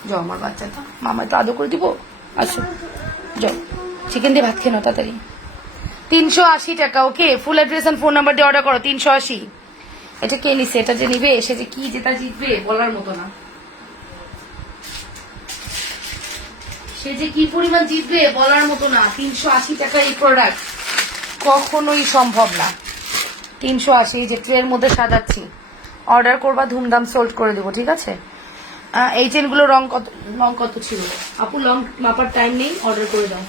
যাও। আমার বাচ্চাটা মামা তো আদর করে দিব, আসো যাও চিকেন দিয়ে ভাত খেয়ে নাও তাড়াতাড়ি। 380 টাকা, okay. Full address and phone number দিয়ে অর্ডার করো। 380। এটা কে নিছে? এটা যে নিবে সে যে কি যেটা জিতবে বলার মতো না। সে যে কি পরিমাণ জিতবে বলার মতো না। 380 টাকা এই প্রোডাক্ট কখনোই সম্ভব না। 380 যে ট্রের মধ্যে সাজাচ্ছি, অর্ডার করবা ধুমধাম সোল্ড করে দেবো, ঠিক আছে। এই চেনগুলো রং কত ছিল আপু? লং মাপার টাইম নেই, অর্ডার করে দাও।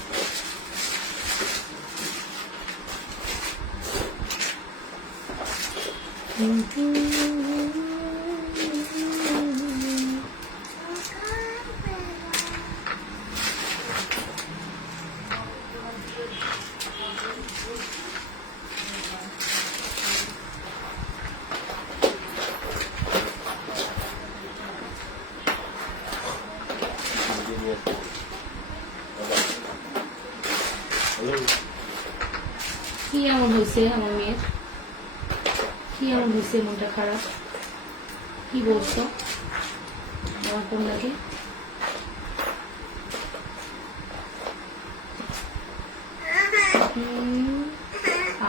কি এমন হয়েছে আমার মেয়ের? কি এমন হয়েছে? মনটা খারাপ? কি বলছো আমার কন্যাকে?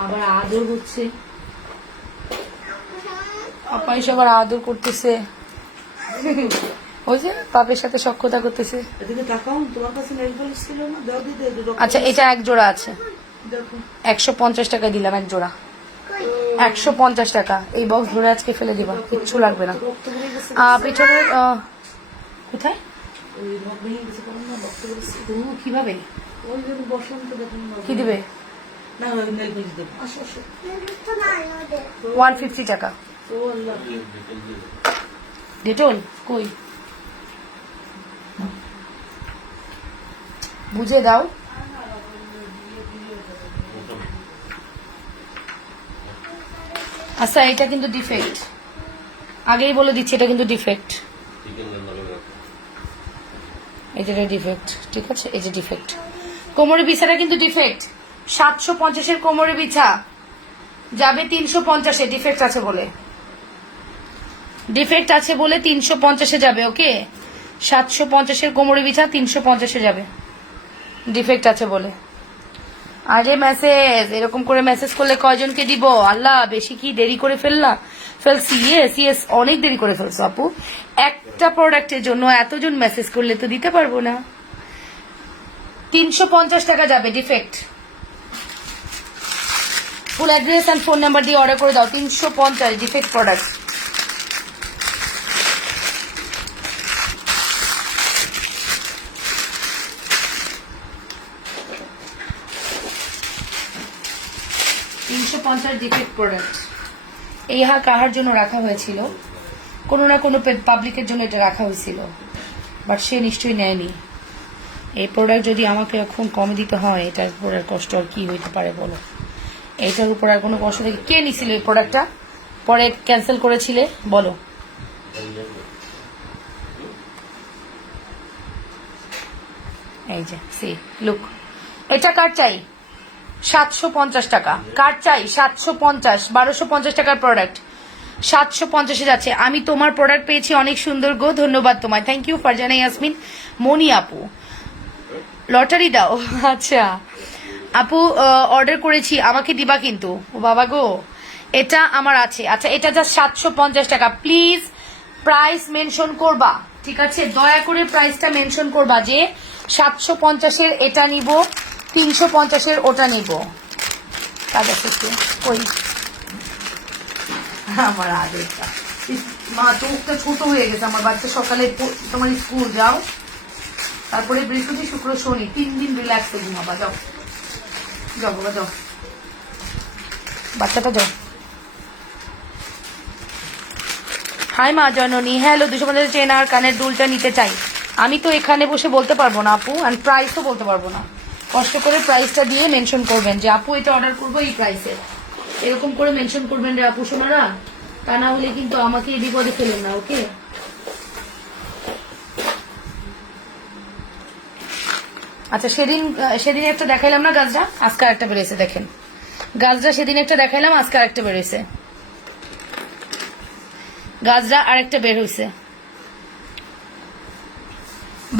আবার আদর হচ্ছে, পাপাই সবার আদর করতেছে, ওই যে পাপের সাথে সখ্যতা করতেছে। এদিকে তাকাও, তোমার কাছে নেল পলিশ ছিল না? দাও দিতে। আচ্ছা এটা এক জোড়া আছে, দেখো 150 টাকা দিলাম এক জোড়া, 150 টাকা। এই বক্স ধরে আজকে ফেলে দিবা, কিচ্ছু লাগবে না। রক্ত বেরিয়ে গেছে। পিছনের কোথায়? ওই রক্ত বেরিয়ে গেছে, কারণ না রক্ত বেরিয়েছে। কিভাবে ওই জন্য বসন্ত দেখুন না। কি দিবে? না নেল পলিশ দেবো। আসো আসো। 150 টাকা। ও আল্লাহ। ডেটল কই? বুঝে দাও। আচ্ছা এটা কিন্তু ডিফেক্ট, আগেই বলে দিচ্ছি এটা কিন্তু ডিফেক্ট। এটা ডিফেক্ট, ঠিক আছে। এই যে ডিফেক্ট কোমরের বিছাটা কিন্তু ডিফেক্ট। 750-এর কোমরের বিছা যাবে 350-এ, ডিফেক্ট আছে বলে। ডিফেক্ট আছে বলে 350-এ যাবে, ওকে। 750-এর কোমরের বিছা 350-এ যাবে, ডিফেক্ট আছে বলে। আরে মেসেজ এরকম করে মেসেজ করলে কয়জনকে দিব? আল্লাহ, বেশি কি দেরি করে ফেলছি? ইয়েস অনেক দেরি করে ফেলছো আপু। একটা প্রোডাক্টের জন্য এতজন মেসেজ করলে তো দিতে পারবো না। 350 টাকা যাবে, defect. Full address and phone number দিয়ে অর্ডার করে দাও। 350 ডিফেক্ট প্রোডাক্ট। Defect product. এই কাহার জন্য রাখা হয়েছিল? কোনো না কোনো পাবলিকের জন্য এটা রাখা হয়েছিল, বাট সে নিশ্চয়ই নেয়নি। এই প্রোডাক্ট যদি আমাকে এখন কমে দিতে হয়, এটার উপর আর কষ্ট আর কি হইতে পারে বলো? এটার উপর আর কোনো কষ্ট থেকে কে নিছিল এই প্রোডাক্টটা? পরে ক্যান্সেল করেছিলে বলো? এই যে সি লুক, এটা কার চাই? 750 টাকা। কার চাই? 750, 1250 টাকার প্রোডাক্ট 750-এ যাচ্ছে। আমি তোমার প্রোডাক্ট পেয়েছি অনেক সুন্দর গো, ধন্যবাদ তোমায়। থ্যাংক ইউ ফারজানা ইয়াসমিন, মনি আপু। লটারি দাও? আচ্ছা আপু অর্ডার করেছি, আমাকে দিবা কিন্তু। ও বাবা গো, এটা আমার আছে। আচ্ছা এটা জাস্ট 750 টাকা। প্লিজ প্রাইস মেনশন করবা, ঠিক আছে? দয়া করে প্রাইসটা মেনশন করবা যে 750-এর এটা নিব, 350-এর ওটা নিব। কাজ আছে কই আমার আদেরটা? মা চোখটা ছোট হয়ে গেছে আমার বাচ্চা, সকালে তোমার স্কুল যাও। তারপরে বৃহস্পতি শুক্র শনি 3 দিন রিল্যাক্সে ঘুমাবা। যাও যাও বাবা যাও, বাচ্চাটা যাও। হাই মা জননী, হ্যালো। 250 চেন আর কানের দুলটা নিতে চাই। আমি তো এখানে বসে বলতে পারবো না আপু, আর প্রাইসও বলতে পারবো না। কষ্ট করে প্রাইসটা দিয়ে মেনশন করবেন যে আপু এটা অর্ডার করবো এই প্রাইসে, এরকম করে মেনশন করবেন রে আপু সোনারা, তা না হলে কিন্তু আমাকে এই বিপদে ফেলেন না, ওকে? আচ্ছা, সেদিন একটা দেখাইলাম না গাছটা, আজকে একটা বেরোয়েছে দেখেন। গাছটা সেদিন একটা দেখাইলাম, আজকে আরেকটা বেরোয়েছে। গাছটা আরেকটা বের হয়েছে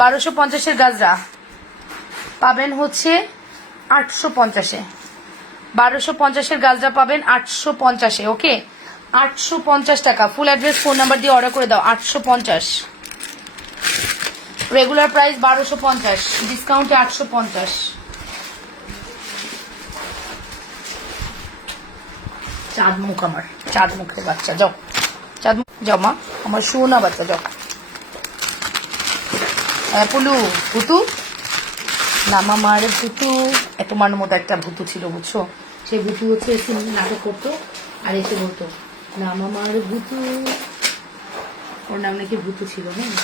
1250-এর গাছটা পাবেন হচ্ছে 850-এ। 1250-এর গাছটা পাবেন 850-এ, ওকে? 850 টাকা। ফুল অ্যাড্রেস ফোন নাম্বার দিয়ে অর্ডার করে দাও। 850, রেগুলার প্রাইস 1250, ডিসকাউন্টে 850। চাঁদ মুখ আমার, চাঁদ মুখের বাচ্চা, যাও চাঁদ মুখ যাও মা, আমার সোনা বাচ্চা যাও। পুলু ভুতু না মামার ভুতু, তোমার মতো একটা ভুতু ছিল বুঝছো, সেই ভুতু হচ্ছে নাটক করতো আর এসে বলতো না মামার ভুতু, ওর নাম নাকি ভুতু ছিল। হ্যাঁ,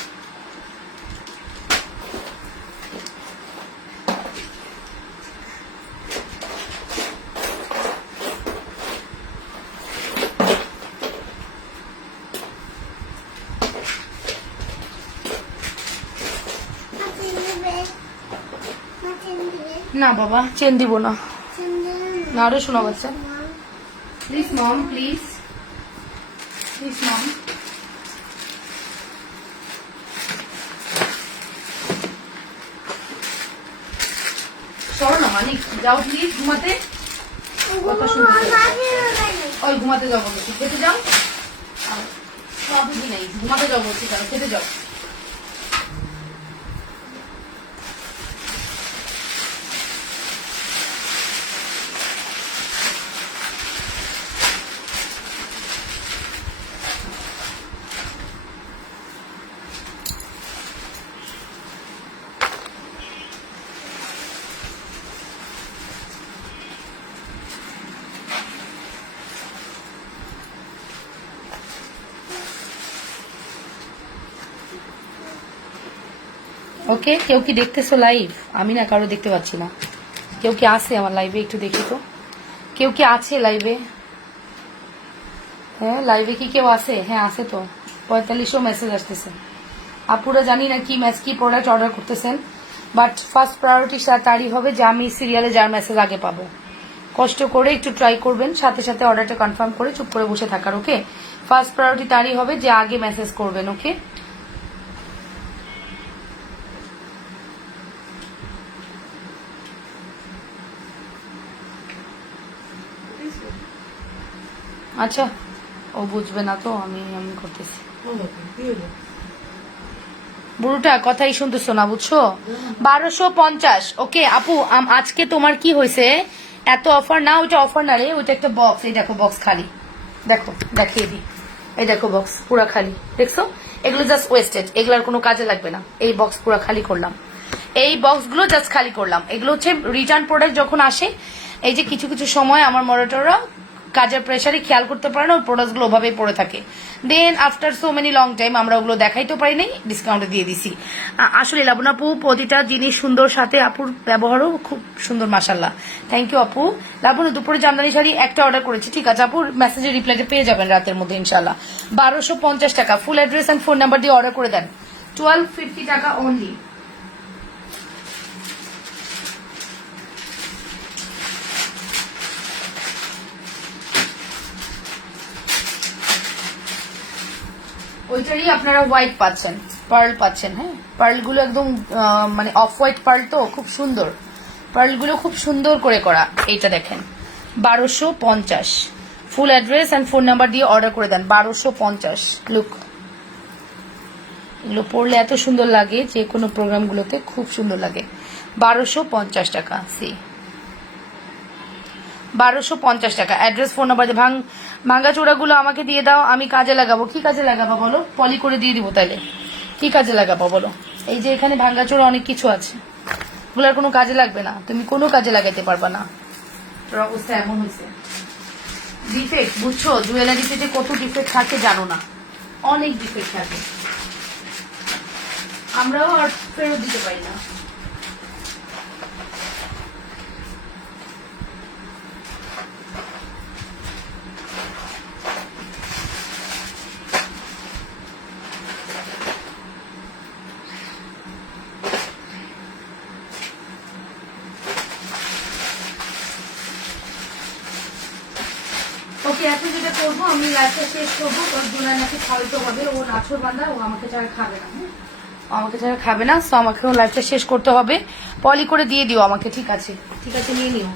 না বাবা চেন দিব না, না আরো শোনা বাচ্চা। প্লিজ মম, প্লিজ প্লিজ মম। সরো না মানিক, যাও প্লিজ ঘুমাতে। কথা শুনতে ওই ঘুমাতে যাও বলছি, খেতে যাও। সব নেই, ঘুমাতে যাও বলছি, কেন খেতে যাও। ওকে, কেউ কি দেখতেছো লাইভ? আমি না কারো দেখতে পাচ্ছি না। কেউ কি আছে আমার লাইভে? একটু দেখি তো, কেউ কি আছে লাইভে? হ্যাঁ, লাইভে কি কেউ আছে? হ্যাঁ আছে তো, 4500 মেসেজ আসতেছে। আপুরা জানি না কি প্রোডাক্ট অর্ডার করতেছেন, বাট ফার্স্ট প্রায়োরিটি তারই হবে যে আমি সিরিয়ালে যার মেসেজ আগে পাবো। কষ্ট করে একটু ট্রাই করবেন, সাথে সাথে অর্ডারটা কনফার্ম করে চুপ করে বসে থাকার, ওকে? ফার্স্ট প্রায়োরিটি তারই হবে যে আগে মেসেজ করবেন, ওকে? আচ্ছা, ও বুঝবে না তো, আমি করতেছি। বুড়োটা কথাই শুনতেছো না, বুঝছো? 1250, ওকে আপু। আজকে তোমার কি হয়েছে, এত অফার না, ওইটা অফার না রে, ওইটা একটা বক্স। এই দেখো বক্স খালি, দেখো দেখিয়ে দিই, এই দেখো বক্স পুরা খালি, দেখছো? এগুলো জাস্ট ওয়েস্টেড, এগুলোর কোনো কাজে লাগবে না। এই বক্স পুরা খালি করলাম, এই বক্সগুলো জাস্ট খালি করলাম। এগুলো হচ্ছে রিটার্ন প্রোডাক্ট যখন আসে, এই যে কিছু কিছু সময় আমার মনিটররা কাজের প্রেসারে খেয়াল করতে পারে না, ওই প্রোডাক্টগুলো ওভাবেই পড়ে থাকে। Then after so many long time আমরা ওগুলো দেখাইতে পারি নাই, ডিসকাউন্টে দিয়ে দিছি। আসলে লাবণ আপু প্রতিটা জিনিস সুন্দর, সাথে আপুর ব্যবহারও খুব সুন্দর, মাশাল্লাহ। থ্যাংক ইউ আপু। লাবণ দুপুরে জামদানি শাড়ি একটা অর্ডার করেছি, ঠিক আছে আপুর মেসেজের রিপ্লাইটা পেয়ে যাবেন রাতের মধ্যে ইনশাল্লাহ। 1250 টাকা। Full address and phone number দিয়ে অর্ডার করে দেন। 1250 টাকা অনলি। ওইটারই আপনারা হোয়াইট পাচ্ছেন, পার্ল পাচ্ছেন। হ্যাঁ, পার্লগুলো একদম মানে অফ হোয়াইট পার্ল, তো খুব সুন্দর পার্লগুলো, খুব সুন্দর করে করা। এইটা দেখেন 1250। ফুল অ্যাড্রেস অ্যান্ড ফোন নাম্বার দিয়ে অর্ডার করে দেন। 1250। লুক, এগুলো পরলে এত সুন্দর লাগে, যে কোনো প্রোগ্রামগুলোতে খুব সুন্দর লাগে। 1250 টাকা। সি 1250 টাকা। Address phone number. ভাঙ্গা চূড়াগুলো আমাকে দিয়ে দাও, আমি কাজে লাগাবো। কি কাজে লাগাবো বলো? পলি করে দিয়ে দিব তাইলে। কি কাজে লাগাবো বলো? এই যে এখানে ভাঙ্গাচোরা অনেক কিছু আছে, ওগুলার কোনো কাজে লাগবে না, তুমি কোনো কাজে লাগাইতে পারবা না। তোর অবস্থা এমন হয়েছে। ডিফেক্ট বুঝছো, জুয়েলারিতে যে কত ডিফেক্ট থাকে জানো না, অনেক ডিফেক্ট থাকে, আমরাও আর ফেরত দিতে পারি না। ওকে, এখন যেটা করবো আমি লাইফটা শেষ করবো, তোর জোনায় নাকি খাওয়াইতে হবে, ও নাছর বান্ধা, ও আমাকে ছাড়া খাবে না, আমাকে ছাড়া খাবে না, সো আমাকেও লাইফটা শেষ করতে হবে। পলি করে দিয়ে দিও আমাকে, ঠিক আছে? ঠিক আছে, নিয়ে নিও,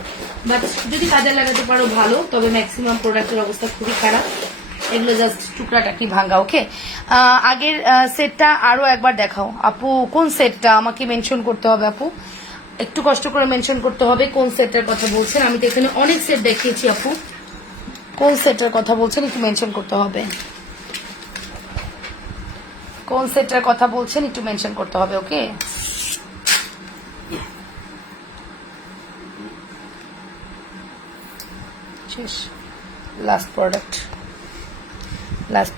বাট যদি কাজে লাগাতে পারো ভালো, তবে ম্যাক্সিমাম প্রোডাক্টের অবস্থা খুবই খারাপ, এগুলো জাস্ট টুকরাটাকি ভাঙা। ওকে, আগের সেটটা আরো একবার দেখাও আপু, কোন সেটটা আমাকে মেনশন করতে হবে আপু, একটু কষ্ট করে মেনশন করতে হবে কোন সেটটার কথা বলছেন। আমি তো এখানে অনেক সেট দেখিয়েছি আপু, কোন সেটটার কথা বলছেন একটু মেনশন করতে হবে, কোন সেটটার কথা বলছেন একটু মেনশন করতে হবে। ওকে, শেষ, লাস্ট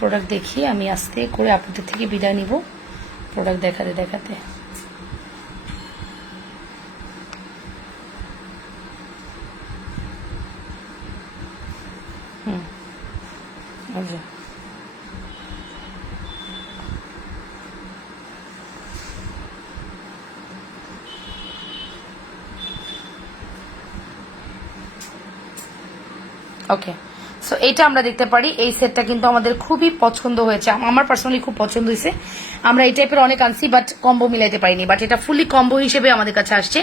প্রোডাক্ট দেখি আমি আস্তে করে আপনাদের থেকে বিদায় নিব, প্রোডাক্ট দেখাতে দেখাতে। আচ্ছা, ওকে, সো এইটা আমরা দেখতে পারি, এই সেটটা কিন্তু আমাদের খুবই পছন্দ হয়েছে, আমার পার্সোনালি খুব পছন্দ হয়েছে। আমরা এই টাইপের অনেক আনছি, বাট কম্বো মিলাইতে পারিনি, বাট এটা ফুলি কম্বো হিসেবে আমাদের কাছে আসছে,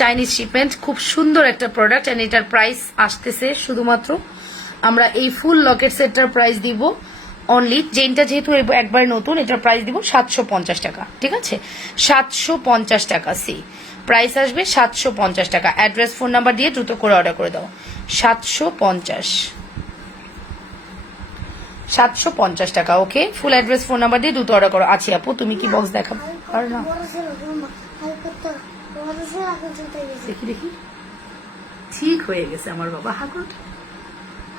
চাইনিজ শিপমেন্ট, খুব সুন্দর একটা প্রোডাক্ট। এন্ড এটার প্রাইস আসতেছে শুধুমাত্র, আমরা এই ফুল লকেট সেটটার প্রাইস দিব অনলি, যেটা যেহেতু একবার নতুন, এটার প্রাইস দিব 750 টাকা, ঠিক আছে? 750 টাকা, সি প্রাইস আসবে 750 টাকা। অ্যাড্রেস ফোন নাম্বার দিয়ে দ্রুত করে অর্ডার করে দাও। 750 টাকা। Okay, full address phone number দিয়ে দ্রুত অর্ডার করো। আছি আপু, তুমি কি বক্স দেখাবো? দেখি দেখি, ঠিক হয়ে গেছে আমার বাবা, হা করো,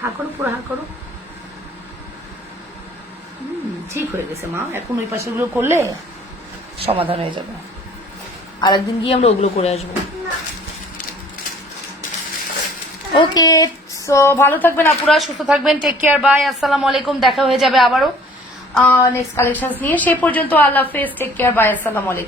হা করো, পুরো হা করো, ঠিক হয়ে গেছে মা। এখন ওই পাশে গুলো করলে সমাধান হয়ে যাবে, আরেকদিন গিয়ে আমরা ওগুলো করে আসবো। ওকে, সো ভালো থাকবেন আপুরা, সুস্থ থাকবেন, টেক কেয়ার, বাই, আসসালামু আলাইকুম। দেখা হয়ে যাবে আবারও নেক্সট কালেকশন নিয়ে, সেই পর্যন্ত আল্লাহ হাফেজ, টেক কেয়ার, বাই, আসসালামু আলাইকুম।